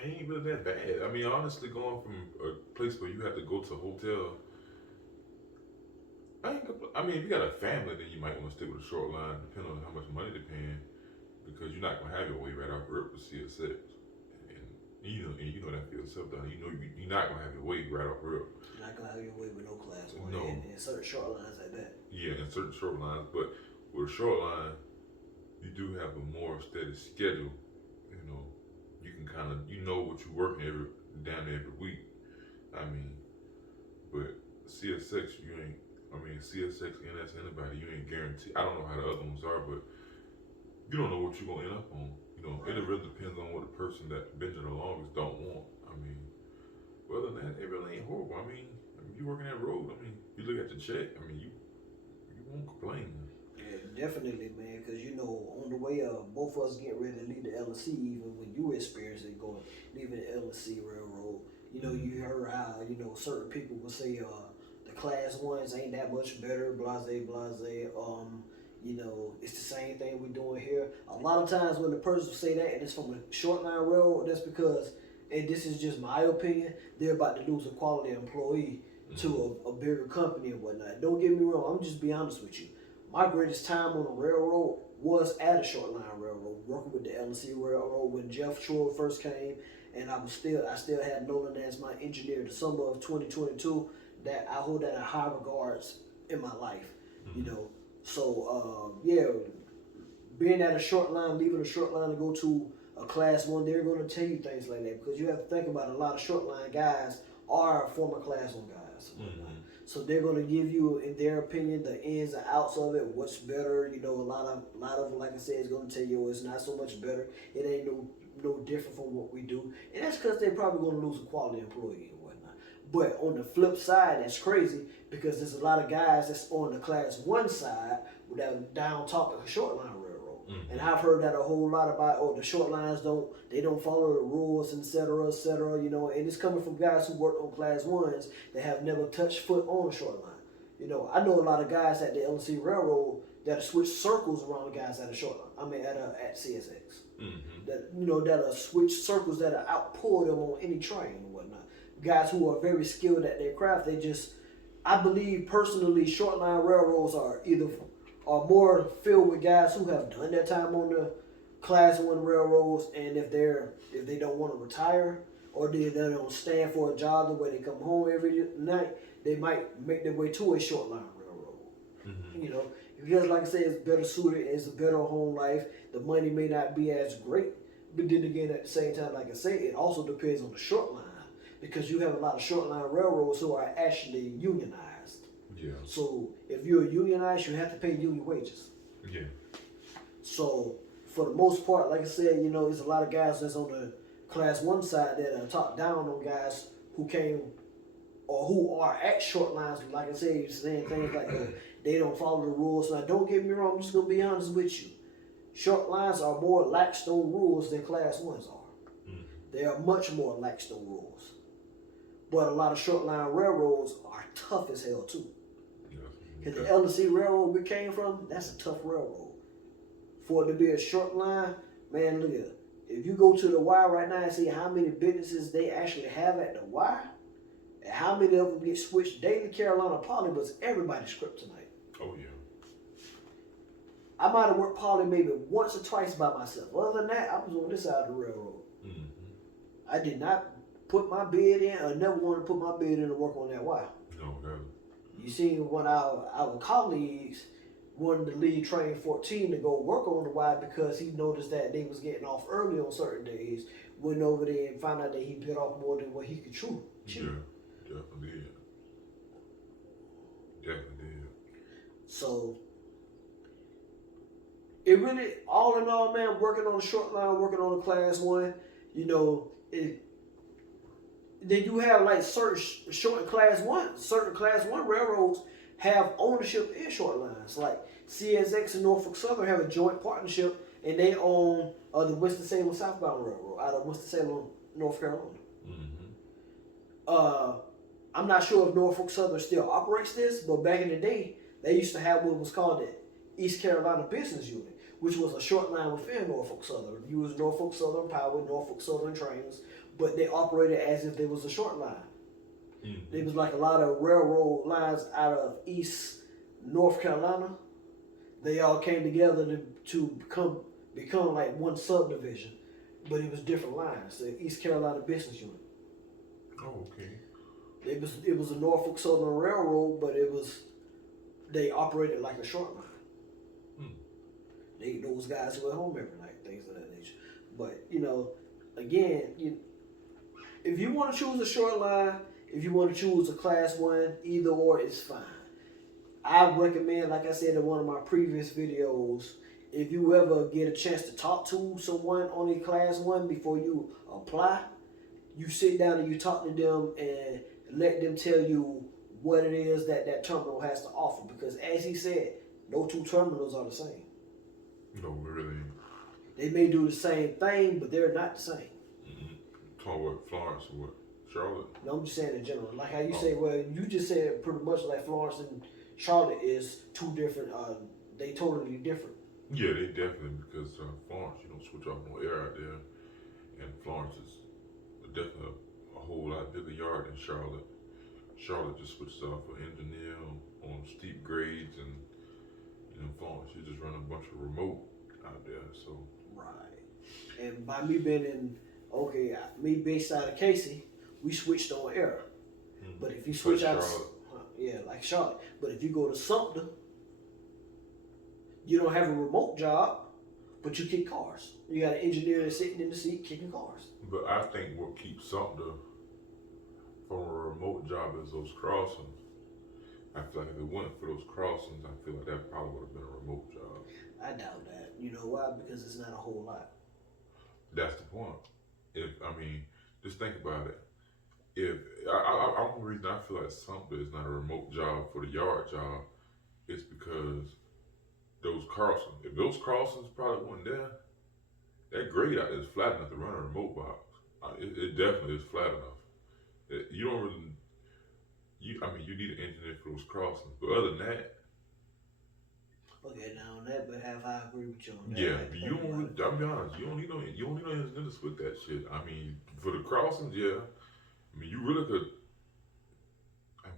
ain't really that bad. I mean, honestly, going from a place where you have to go to a hotel, I mean, if you got a family, then you might want to stick with a short line, depending on how much money they're paying, because you're not gonna have your way right off the rip with CSX, and you know that for yourself, Don. You're not gonna have your way right off the rip. You're not gonna have your way with no class 1 no. and certain short lines like that. Yeah, in certain short lines, but with a short line, you do have a more steady schedule. You can kind of what you're working down there every week. I mean, but CSX, CSX, NS, anybody, you ain't guaranteed. I don't know how the other ones are, but you don't know what you're gonna end up on. Right. It really depends on what the person that been there the longest don't want. I mean, other than that, it really ain't horrible. I mean, you working that road. I mean, you look at the check. I mean, you won't complain. Yeah, definitely, man. Because on the way both of us getting ready to leave the L&C, even when you experienced it leaving the L&C Railroad, you heard how certain people would say the class 1s ain't that much better, blase. It's the same thing we're doing here. A lot of times when the person say that and it's from a short line railroad, that's because, and this is just my opinion, they're about to lose a quality employee to a bigger company and whatnot. Don't get me wrong, I'm just be honest with you. My greatest time on the railroad was at a short line railroad, working with the L&C Railroad when Jeff Troy first came, and I still had Nolan as my engineer the summer of 2022. That I hold that in high regards in my life, So being at a short line, leaving a short line to go to a class 1, they're going to tell you things like that because you have to think about a lot of short line guys are former class 1 guys. So they're going to give you, in their opinion, the ins and outs of it, what's better. A lot of them, like I said, is going to tell you it's not so much better. It ain't no different from what we do. And that's because they're probably going to lose a quality employee and whatnot. But on the flip side, that's crazy because there's a lot of guys that's on the class 1 side that down talk a short line railroad. And I've heard that a whole lot about, the short lines don't follow the rules, et cetera, and it's coming from guys who work on class 1s that have never touched foot on a short line. I know a lot of guys at the L&C Railroad that switch circles around the guys at a short line. At CSX. That switch circles that outpull them on any train and whatnot. Guys who are very skilled at their craft, I believe personally, short line railroads are more filled with guys who have done their time on the class 1 railroads, and if they don't want to retire or they don't stand for a job the way they come home every night, they might make their way to a short line railroad. Because like I said, it's better suited, it's a better home life. The money may not be as great, but then again at the same time, like I say, it also depends on the short line because you have a lot of short line railroads who are actually unionized. Yeah. So if you're unionized, you have to pay union wages. Yeah. So for the most part, like I said, there's a lot of guys that's on the class 1 side that are talked down on guys who came or who are at short lines. Like I said, you're saying things like they don't follow the rules. Now don't get me wrong, I'm just gonna be honest with you. Short lines are more lax on rules than class 1s are. They are much more lax on rules. But a lot of short line railroads are tough as hell too. Because the L&C Railroad we came from, that's a tough railroad. For it to be a short line, man, look at it. if you go to the Y right now and see how many businesses they actually have at the Y, and how many of them get switched daily, Carolina Poly was everybody's kryptonite. Oh yeah. I might have worked Poly maybe once or twice by myself. Other than that, I was on this side of the railroad. Mm-hmm. I did not put my bid in, or never wanted to put my bid in to work on that Y. No, never. You see, when our colleagues wanted to leave train 14 to go work on the Y because he noticed that they was getting off early on certain days, went over there and found out that he bit off more than what he could chew. Yeah, definitely did. Definitely did. So, it really, all in all, man, working on the short line, working on the class 1, you know, then you have like certain short class 1, certain class 1 railroads have ownership in short lines. Like CSX and Norfolk Southern have a joint partnership, and they own the Winston-Salem Southbound Railroad out of Winston-Salem, North Carolina. Mm-hmm. I'm not sure if Norfolk Southern still operates this, but back in the day, they used to have what was called the East Carolina Business Unit, which was a short line within Norfolk Southern. You was Norfolk Southern Power, Norfolk Southern Trains, but they operated as if there was a short line. Mm-hmm. There was like a lot of railroad lines out of East North Carolina. They all came together to become like one subdivision, but it was different lines. The East Carolina Business Unit. Oh, okay. It was a Norfolk Southern Railroad, but they operated like a short line. Those guys who were home every night, things of that nature. But you know, again, if you want to choose a short line, if you want to choose a class 1, either or is fine. I recommend, like I said in one of my previous videos, if you ever get a chance to talk to someone on a class 1 before you apply, you sit down and you talk to them and let them tell you what it is that terminal has to offer. Because as he said, no two terminals are the same. No, really. They may do the same thing, but they're not the same. Mm-hmm. Talking about Florence or what? Charlotte? No, I'm just saying in general. Like how you say, well, you just said pretty much like Florence and Charlotte is two different, they totally different. Yeah, they definitely, because Florence, you don't switch off no air out there. And Florence is definitely a whole lot bigger yard than Charlotte. Charlotte just switches off an engineer on steep grades, and Florence, you just run a bunch of remote out there. So right. And by me being me based out of Casey, we switched on air. Mm-hmm. But if you switch out, like Charlotte. But if you go to Sumter, you don't have a remote job, but you kick cars. You got an engineer that's sitting in the seat kicking cars. But I think what keeps Sumter from a remote job is those crossings. I feel like if it wasn't for those crossings, I feel like that probably would have been a remote job. I doubt that. You know why? Because it's not a whole lot. That's the point. Just think about it. If the reason I feel like Sumter is not a remote job for the yard job is because those crossings. If those crossings probably weren't there, that grade out there is flat enough to run a remote box. It definitely is flat enough. You don't really. You need an engineer for those crossings, but other than that. Okay, now on that, but have I agree with you on that? Yeah, I'll be honest, you don't need no engineer to split that shit. For the crossings, yeah. You really could.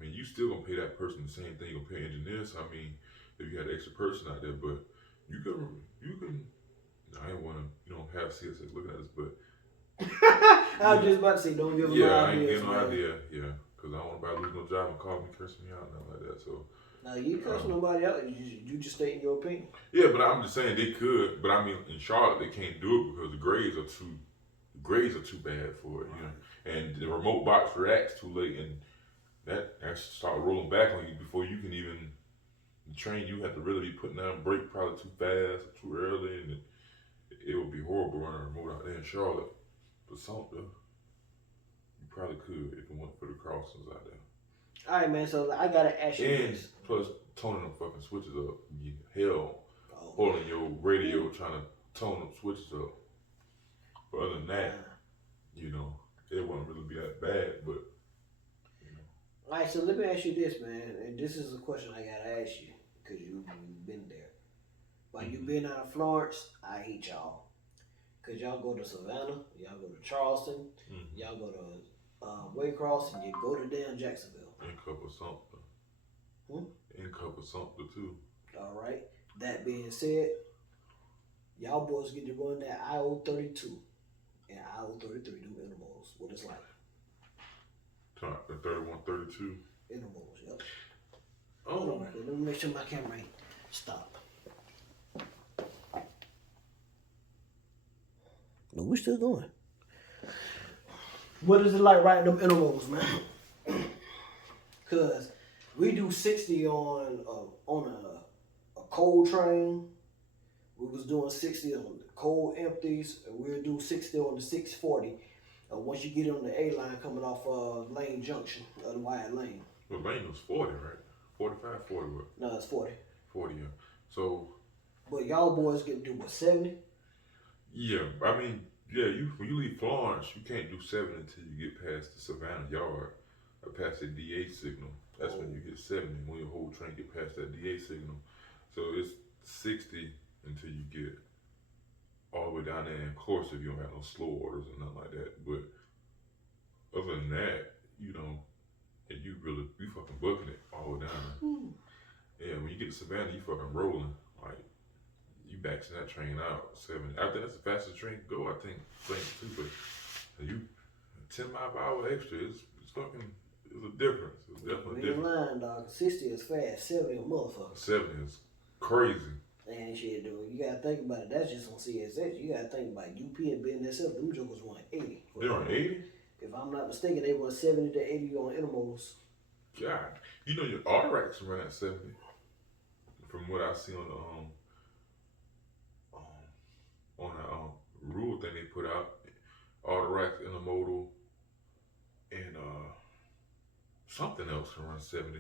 You still gonna pay that person the same thing you gonna pay engineers. If you had an extra person out there, but you can. I ain't wanna, have CSX looking at us, but. I was just about to say, don't give them no I ain't ideas. getting no idea, yeah. Because I don't want anybody to lose no job and call me, cursing me out, and nothing like that. So. Now you curse nobody out. You just stating your opinion. Yeah, but I'm just saying they could. But in Charlotte they can't do it because the grades are too bad for it. And the remote box reacts too late, and that start rolling back on you before you can even train. You have to really be putting down brake probably too fast or too early, and it would be horrible running a remote out there in Charlotte. But Sumter, you probably could if it weren't for the crossings out there. All right, man. So I gotta ask you this. Plus, toning them fucking switches up. Hell, holding your radio trying to tone them switches up. But other than that, it wouldn't really be that bad. But All right. So let me ask you this, man. And this is a question I gotta ask you because you've been there. While you've been out of Florence, I hate y'all. Cause y'all go to Savannah, y'all go to Charleston, y'all go to Waycross, and you go to damn Jacksonville. And cover something. And cover something too. All right. That being said, y'all boys get to run that I-032 and I-033, them intermodals. What it's like. The 3132. Intermodals, yep. Oh. Hold on, let me make sure my camera ain't stop. No, we're still going. What is it like riding them intermodals, man? Cause we do 60 on a cold train. We was doing 60 on the cold empties, and we'll do 60 on the 640. Once you get on the A line coming off Lane Junction, the wide lane. Well, lane was 40, right? 45, 40 what? No, it's 40. 40, yeah. So. But y'all boys get to do what, 70? Yeah, I mean, yeah, when you leave Florence, you can't do 70 until you get past the Savannah yard, or past the DA signal. That's when you hit 70, when your whole train get past that DA signal. So it's 60 until you get all the way down there. And of course, if you don't have no slow orders or nothing like that. But other than that, you know, and you fucking booking it all the way down. Yeah, when you get to Savannah, you fucking rolling. Like, you backing that train out 70. I think that's the fastest train to go, I think too. But you 10 miles per hour extra, it's a difference. It's definitely different. Line, dog. 60 is fast, 70 a motherfucker. 70 is crazy. And shit, dude, you gotta think about it. That's just on CSX. You gotta think about UP and BNSF. Them jokers run 80. They're on 80? If I'm not mistaken, they run 70 to 80 on intermodals. God, you know your auto racks run at 70. From what I see on the rule thing they put out, auto racks, intermodal, and something else can run 70.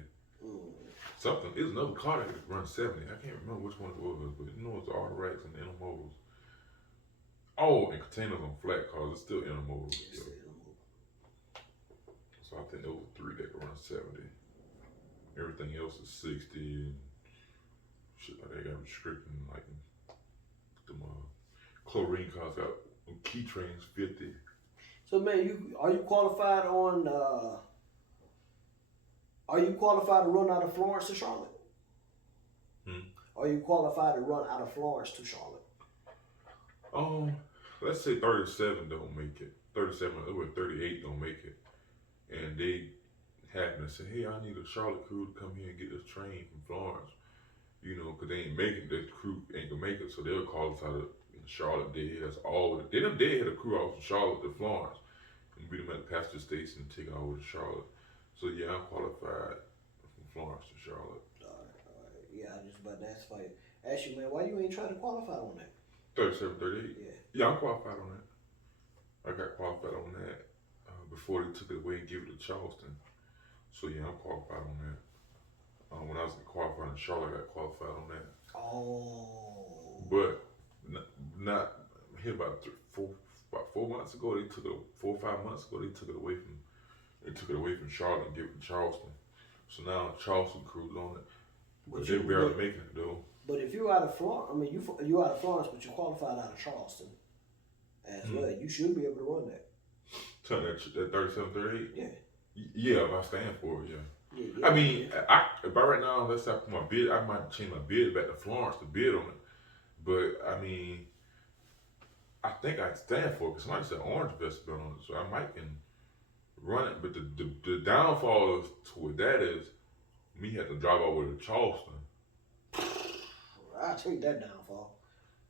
Something. There's another car that runs 70. I can't remember which one it was, but you know it's the auto racks and the intermodals. Oh, and containers on flat cars. It's still intermodal. So I think those are three that can run 70. Everything else is 60 and shit like that. Got restricting like them chlorine cars got key trains 50. So man, are you qualified on? Are you qualified to run out of Florence to Charlotte? Are you qualified to run out of Florence to Charlotte? Let's say 37 don't make it. 37 or 38 don't make it. And they happen to say, hey, I need a Charlotte crew to come here and get this train from Florence. You know, because they ain't making the crew ain't gonna make it, so they'll call us out of Charlotte dead. That's all. They done dead had a crew out from Charlotte to Florence and beat them at the passenger station and take it over to Charlotte. So yeah, I'm qualified from Florence to Charlotte. All right. Yeah, I just about to ask for you. Ask you, man, why you ain't trying to qualify on that? 37, 38? Yeah, I'm qualified on that. I got qualified on that before they took it away and gave it to Charleston. So yeah, I'm qualified on that. When I was qualified in Charlotte, I got qualified on that. Oh. But not here about 4 months ago. They took it 4 or 5 months ago. They took it away from Charlotte and gave it to Charleston. So now Charleston crew's on it. But they're barely making it though. But if you're out of Florence, I mean you out of Florence, but you're qualified out of Charleston as well. You should be able to run that. So that 37, 38? Yeah. Yeah, if I stand for it, yeah. Yeah, I mean, if right now, let's say I put my bid, I might change my bid back to Florence to bid on it. But I mean, I think I stand for it because somebody said orange vest been on it, so I might can run it. But the downfall is to that is me had to drive all the way to Charleston. I'll take that downfall.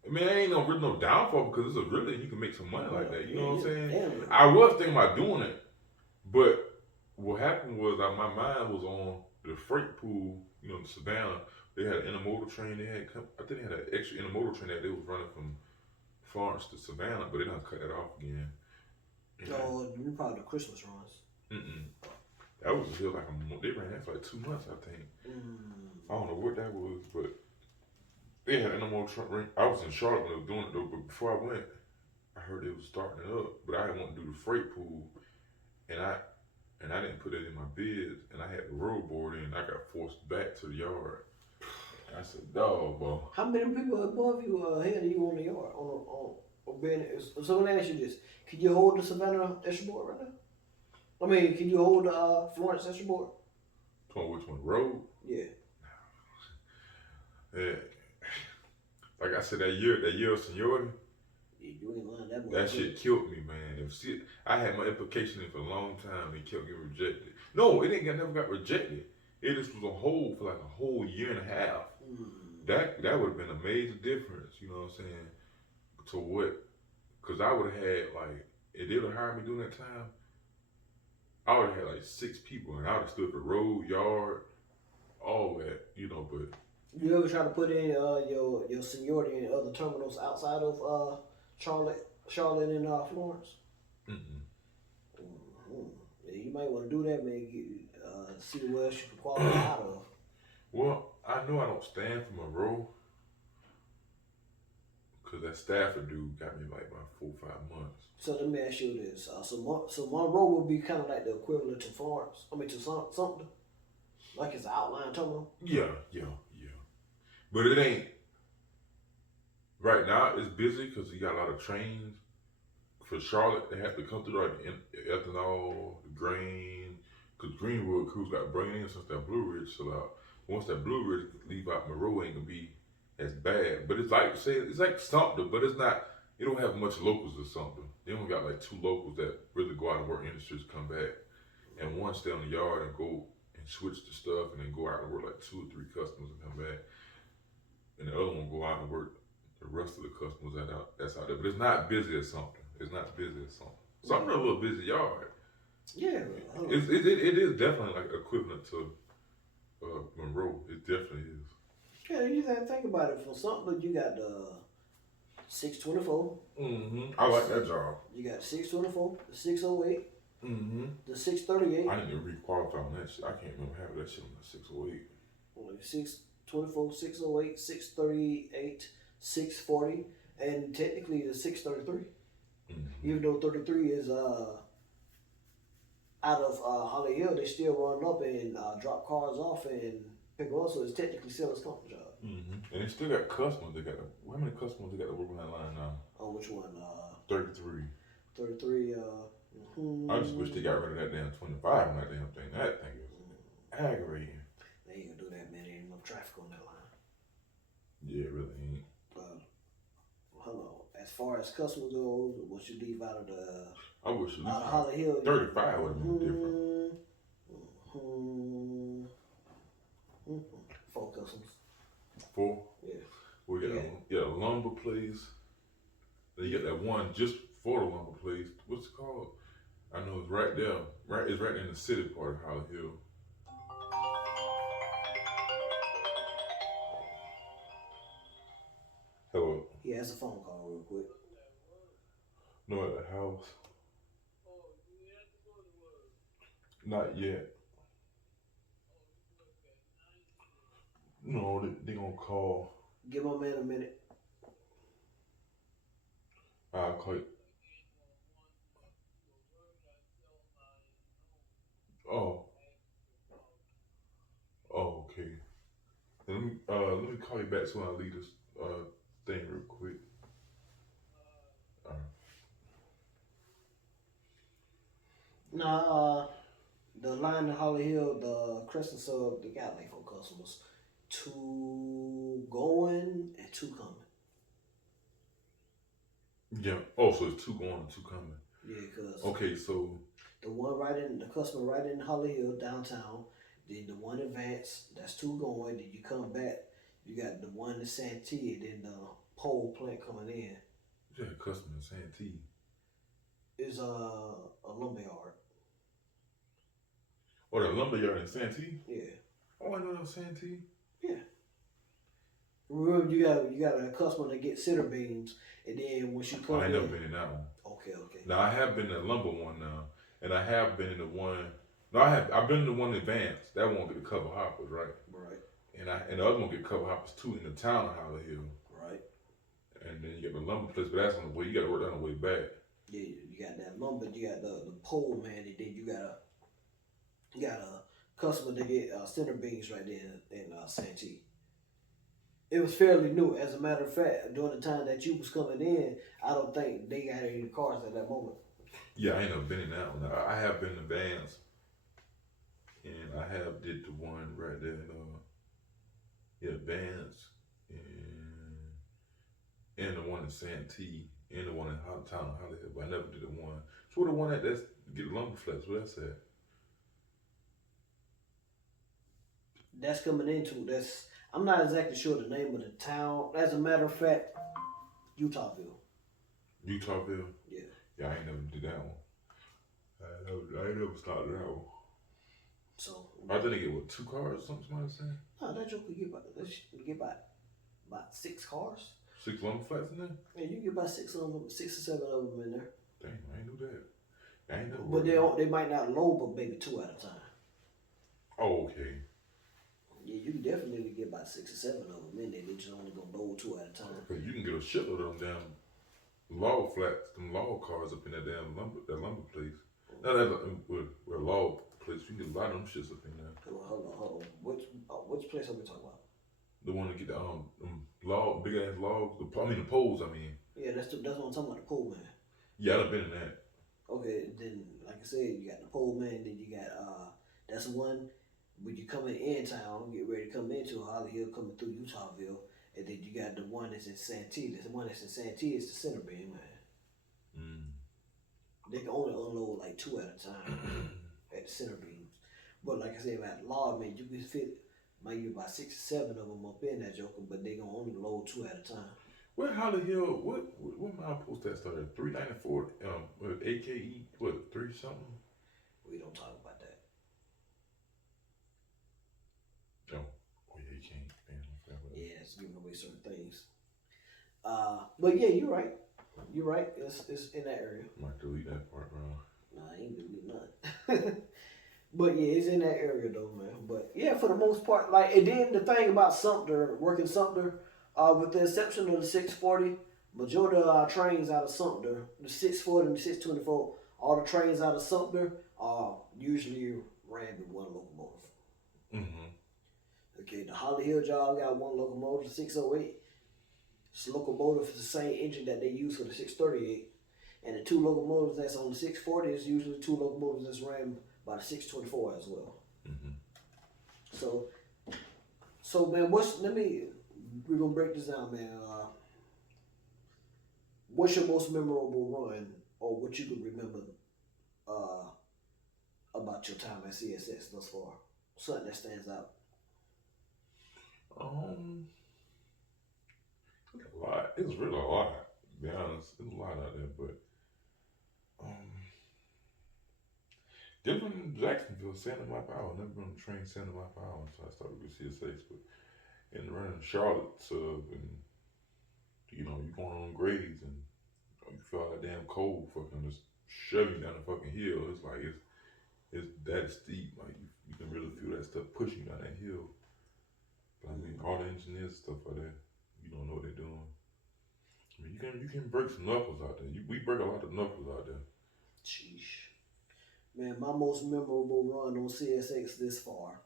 I mean, ain't no downfall because it's really you can make some money like that. You know what I'm saying? Damn. I was thinking about doing it, but what happened was my mind was on the freight pool. You know, in Savannah, they had an intermodal train. I think they had an extra intermodal train that they was running from Florence to Savannah, but they done cut that off again. Oh, you probably the Christmas runs. That was still like they ran that for like 2 months, I think. I don't know what that was, but they had an intermodal train. I was in Charlotte when they were doing it though, but before I went, I heard they was starting it up, but I didn't want to do the freight pool, and I didn't put it in my bids, and I had the road board in, and I got forced back to the yard. I said, dog, bro. How many people above you ahead of you on the yard? So let me ask you this: can you hold the Savannah extra board right now? I mean, can you hold the Florence extra board? Which one? Road? Yeah. Yeah. Like I said, that year of seniority. Yeah, you ain't lying that much. That shit killed me, man. I had my application in for a long time. It kept getting rejected. No, never got rejected. It just was a hold for like a whole year and a half. That would have been a major difference. You know what I'm saying? To what? Because I would have had like, if they would have hired me during that time, I would have had like 6 people, and I would have stood for road, yard, all that. You know, but. You ever try to put in your seniority in other terminals outside of Charlotte and Florence? Yeah, you might want to do that, man. See what else you can qualify out of. Well, I know I don't stand for Monroe, because that Stafford dude got me like about 4 or 5 months. So let me ask you this: so Monroe would be kind of like the equivalent to Florence. I mean, to something like it's an outline terminal. Yeah. But it ain't. Right now, it's busy because you got a lot of trains. For Charlotte, they have to come through like the ethanol, the grain, because Greenwood crews got bringing in since that Blue Ridge still out. Once that Blue Ridge leave out, Monroe ain't gonna be as bad. But it's like Sumter, but it's not. You don't have much locals or something. They only got like 2 locals that really go out and work industries, come back, and one stay on the yard and go and switch the stuff, and then go out and work like 2 or 3 customers and come back. And the other one go out and work the rest of the customers that's out there. But it's not busy as something. Something a little busy yard. Yeah. It is definitely like equivalent to Monroe. It definitely is. Yeah, you have to think about it. For something, you got the 624. I like that job. You got the 624, the 608, the 638. I didn't even re-qualify on that shit. I can't remember having that shit on the 608. Well, 624, 608, 638, 640, and technically the 633. Even though 33 is out of Holly Hill, they still run up and drop cars off and pick them up, so it's technically still a company job. And they still got customers. How many customers they got to work on that line now? Oh, which one? 33. 33. I just wish they got rid of that damn 25 on that damn thing. That thing is aggravating. They ain't gonna do that, man. There ain't enough traffic on that line. Yeah, it really ain't. Hold on. As far as customer goes, what you leave out of the Holly Hill, 35 would have been different. 4 customers. 4? Yeah. We got a lumber place. Then you got that one just for the lumber place. What's it called? I know it's right there. It's right in the city part of Holly Hill. Hello. He has a phone call real quick. No, at the house. Not yet. No, they gonna call. Give my man a minute. I'll call you. Oh, okay. Let me call you back so I leave this thing real quick. Nah, the line in Holly Hill, the Crescent Sub, they got like 4 customers. 2 going and 2 coming. Yeah. Oh, so it's 2 going and 2 coming. Yeah, cause okay, so the customer right in Holly Hill downtown. Then the one in Vance, that's 2 going. Then you come back, you got the one in Santee, and then the pole plant coming in. You had a customer in Santee. Is a lumberyard. Oh, the lumberyard in Santee? Yeah. Oh, I know that was Santee. Yeah. Remember, you got a customer that gets center beams, and then when she comes I ain't never been in that one. Okay. Now I have been in the lumber one now, and I have been in the one. No, I've been in the one in Vance. That one get the cover hoppers, right? Right. And the other one get cover hoppers too in the town of Holly Hill. Right. And then you get the lumber place, but that's on the way. You got to work that on the way back. Yeah, you got that lumber. You got the pole man, and then you got a customer that get center beams right there in Santee. It was fairly new. As a matter of fact, during the time that you was coming in, I don't think they got any cars at that moment. Yeah, I ain't never been in that one. I have been in Vans, and I have did the one right there in Vans, and the one in Santee, and the one in Town Hollywood, but I never did the one. So the one that's get lumber flats, what that's at? That's coming into I'm not exactly sure the name of the town. As a matter of fact, Utahville. Utahville? Yeah. Yeah, I ain't never did that one. I ain't never started that one. So I think they get what, 2 cars or something, somebody saying? No, that joke could get about 6 cars. 6 lumber flats in there? Yeah, you get about 6 of them, 6 or 7 of them in there. Damn, I ain't knew that. I ain't never. But they might not load, but maybe 2 at a time. Oh, okay. Yeah, you can definitely get about 6 or 7 of them in there. They just only gonna load 2 at a time. Okay, you can get a shitload of them damn log flats, them log cars up in that damn lumber place. Not that with log place, you can get a lot of them shits up in there. Hold on. Which place are we talking about? The one to get the log, big ass logs. The poles. I mean. Yeah, that's what I'm talking about. The pole man. Yeah, I've been in that. Okay, then like I said, you got the pole man. Then you got that's one when you coming in town, get ready to come into Holly Hill, coming through Utahville, and then you got the one that's in Santee. The one that's in Santee is the center beam man. They can only unload like 2 at a time at the center beams. But like I said, about log man, you can fit maybe about 6 or 7 of them up in that joker, but they gonna only load 2 at a time. Where Holly Hill? What milepost that started? 394. AKE. What 3 something? We don't talk about that. Oh yeah, you can't. Man, yeah, it's giving away certain things. But yeah, you're right. You're right. It's in that area. Might delete that part, bro. Nah, I ain't delete none. But yeah, it's in that area though, man. But yeah, for the most part, like, and then the thing about Sumter, working Sumter, with the exception of the 640, majority of our trains out of Sumter, the 640 and the 624, all the trains out of Sumter are usually ran with 1 locomotive. Okay, the Holly Hill job got 1 locomotive, the 608. This locomotive is the same engine that they use for the 638. And the 2 locomotives that's on the 640 is usually 2 locomotives that's ran by the 624 as well. So man, we're gonna break this down, man. What's your most memorable run, or what you could remember about your time at CSX thus far? Something that stands out. A lot. It was really a lot, to be honest. There's a lot out there, but different in Jacksonville, 70 mile per hour. Never been on a train 70 mile per hour until I started with CSX, but and running Charlotte sub, and you going on grades, and you feel all that damn cold fucking just shoving you down the fucking hill. It's like it's that steep, like you can really feel that stuff pushing you down that hill. But I mean, all the engineers and stuff out there, you don't know what they're doing. I mean, you can break some knuckles out there. We break a lot of knuckles out there. Sheesh. Man, my most memorable run on CSX this far,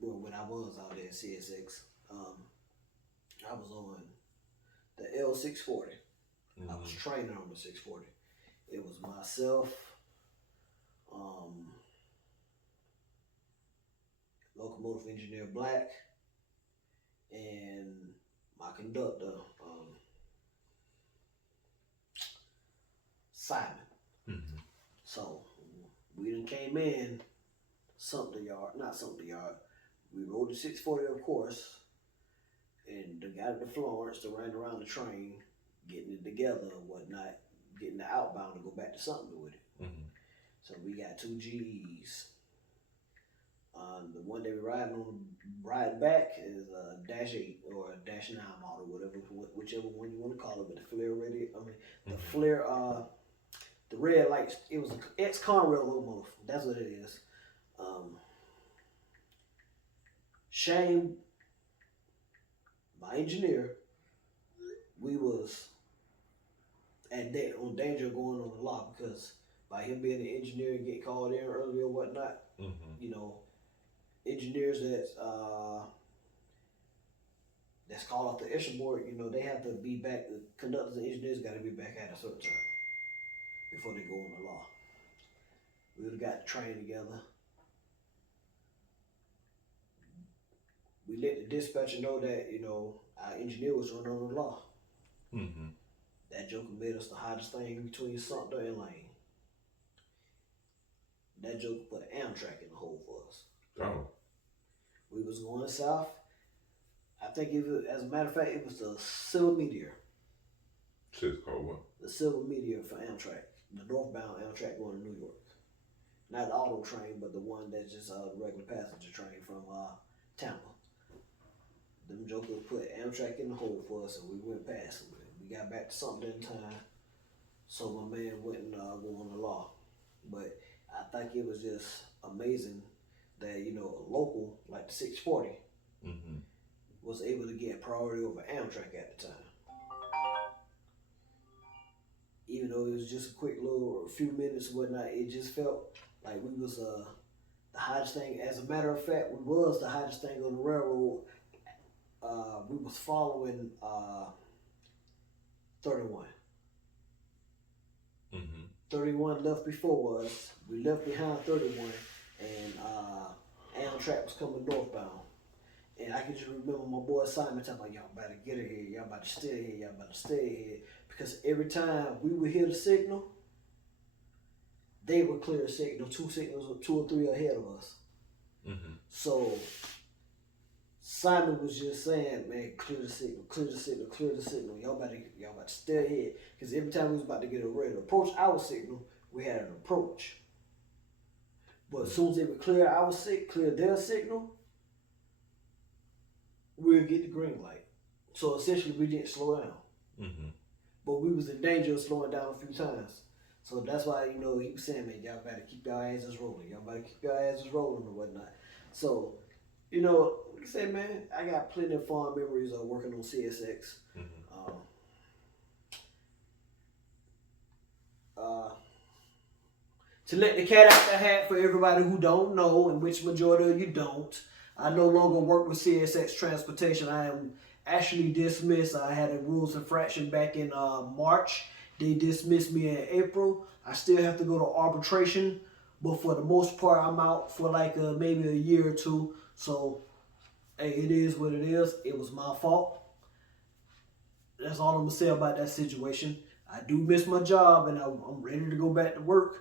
when I was out there at CSX, I was on the L640. I was training on the 640. It was myself, locomotive engineer Black, and my conductor, Simon. So we done came in not Sumter Yard. We rode the 640, of course, and got the Florence to run around the train, getting it together and whatnot, getting the outbound to go back to Sumter with it. So we got 2 GEs. The one they were riding back is a -8 or a -9 model, whichever one you want to call it, but the flare radio. The flare. The red lights. It was an ex-Conrail locomotive. That's what it is. Shane, my engineer, we was on danger of going on the lot because by him being an engineer and get called in early or whatnot, engineers that that's called off the issue board, you know, they have to be back. The conductors and engineers got to be back at a certain time before they go on the law. We would have got the train together. We let the dispatcher know that, you know, our engineer was running on the law. Mm-hmm. That joker made us the hottest thing between Sumter and Lane. That joker put an Amtrak in the hole for us. Oh. We was going south. I think as a matter of fact, it was the Silver Meteor. Shit's called what? The Silver Meteor for Amtrak. The northbound Amtrak going to New York. Not the auto train, but the one that's just a regular passenger train from Tampa. Them jokers put Amtrak in the hole for us, and we went past them. We got back to something in time, so my man wouldn't go on the law. But I think it was just amazing that, you know, a local like the 640 mm-hmm. was able to get priority over Amtrak at the time. Even though it was just a quick little few minutes or whatnot, it just felt like we was the hottest thing. As a matter of fact, we was the hottest thing on the railroad. We was following 31. Mm-hmm. 31 left before us. We left behind 31, and Amtrak was coming northbound. And I can just remember my boy Simon talking about, y'all better get it here, y'all better stay here, y'all better stay here. Because every time we would hear the signal, they would clear a signal, two or three ahead of us. Mm-hmm. So Simon was just saying, man, clear the signal, clear the signal, clear the signal. Y'all better stay ahead. Because every time we was about to get ready to approach our signal, we had an approach. But as soon as they would clear their signal, we'll get the green light. So essentially we didn't slow down. Mm-hmm. But we was in danger of slowing down a few times. So that's why, you know, he was saying, man, y'all better keep your asses rolling. Y'all better keep your asses rolling or whatnot. So, you know, like I said, man, I got plenty of fond memories of working on CSX. Mm-hmm. To let the cat out the hat for everybody who don't know, and which majority of you don't, I no longer work with CSX Transportation. I am actually dismissed. I had a rules infraction back in March. They dismissed me in April. I still have to go to arbitration, but for the most part, I'm out for like maybe a year or two. So, hey, it is what it is. It was my fault. That's all I'm gonna say about that situation. I do miss my job, and I'm ready to go back to work.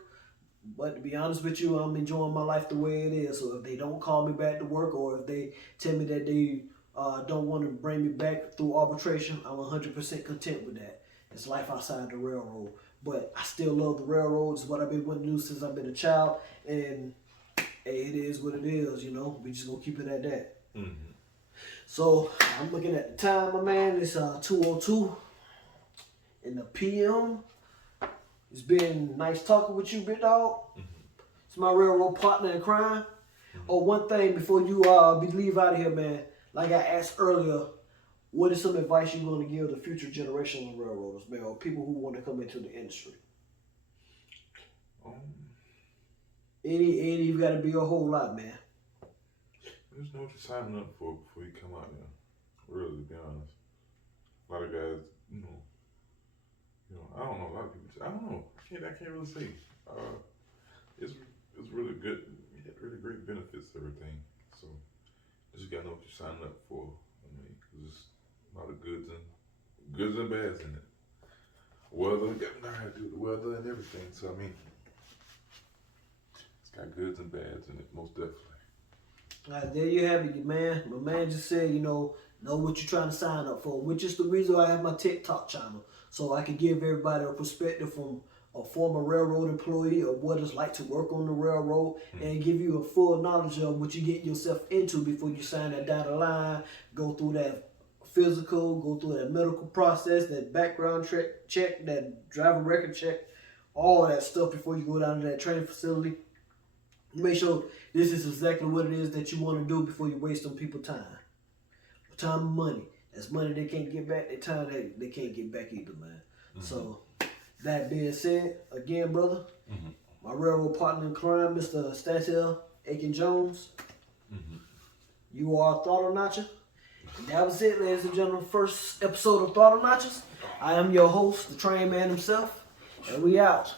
But to be honest with you, I'm enjoying my life the way it is. So if they don't call me back to work, or if they tell me that they don't want to bring me back through arbitration, I'm 100% content with that. It's life outside the railroad. But I still love the railroad. It's what I've been wanting to do since I've been a child. And hey, it is what it is, you know. We just gonna keep it at that. Mm-hmm. So I'm looking at the time, my man. It's 2:02 in the PM. It's been nice talking with you, big dog. Mm-hmm. It's my railroad partner in crime. Mm-hmm. Oh, one thing before you leave out of here, man. Like I asked earlier, what is some advice you're going to give the future generation of railroaders, man, or people who want to come into the industry? You got to be a whole lot, man. Just know what you're signing up for before you come out there. Really, to be honest. A lot of guys, you know, I don't know. A lot of people, I don't know. I can't really say. It's really good. It had really great benefits, everything. So you just gotta know what you're signing up for. I mean, 'cause there's a lot of goods and bads in it. Weather, you gotta know how to do the weather and everything. So I mean, it's got goods and bads in it, most definitely. All right, there you have it, man. My man just said, know what you're trying to sign up for, which is the reason why I have my TikTok channel. So I can give everybody a perspective from a former railroad employee of what it's like to work on the railroad, and give you a full knowledge of what you get yourself into before you sign that down the line, go through that physical, go through that medical process, that background check, that driver record check, all that stuff before you go down to that training facility. Make sure this is exactly what it is that you want to do before you waste on people's time. Time and money. That's money they can't get back. That time they can't get back either, man. Mm-hmm. So, that being said, again, brother, my railroad partner in crime, Mr. Stantel Aiken Jones, you are a Throttle Notcher. That was it, ladies and gentlemen. First episode of Throttle Notchers. I am your host, the train man himself, and we out.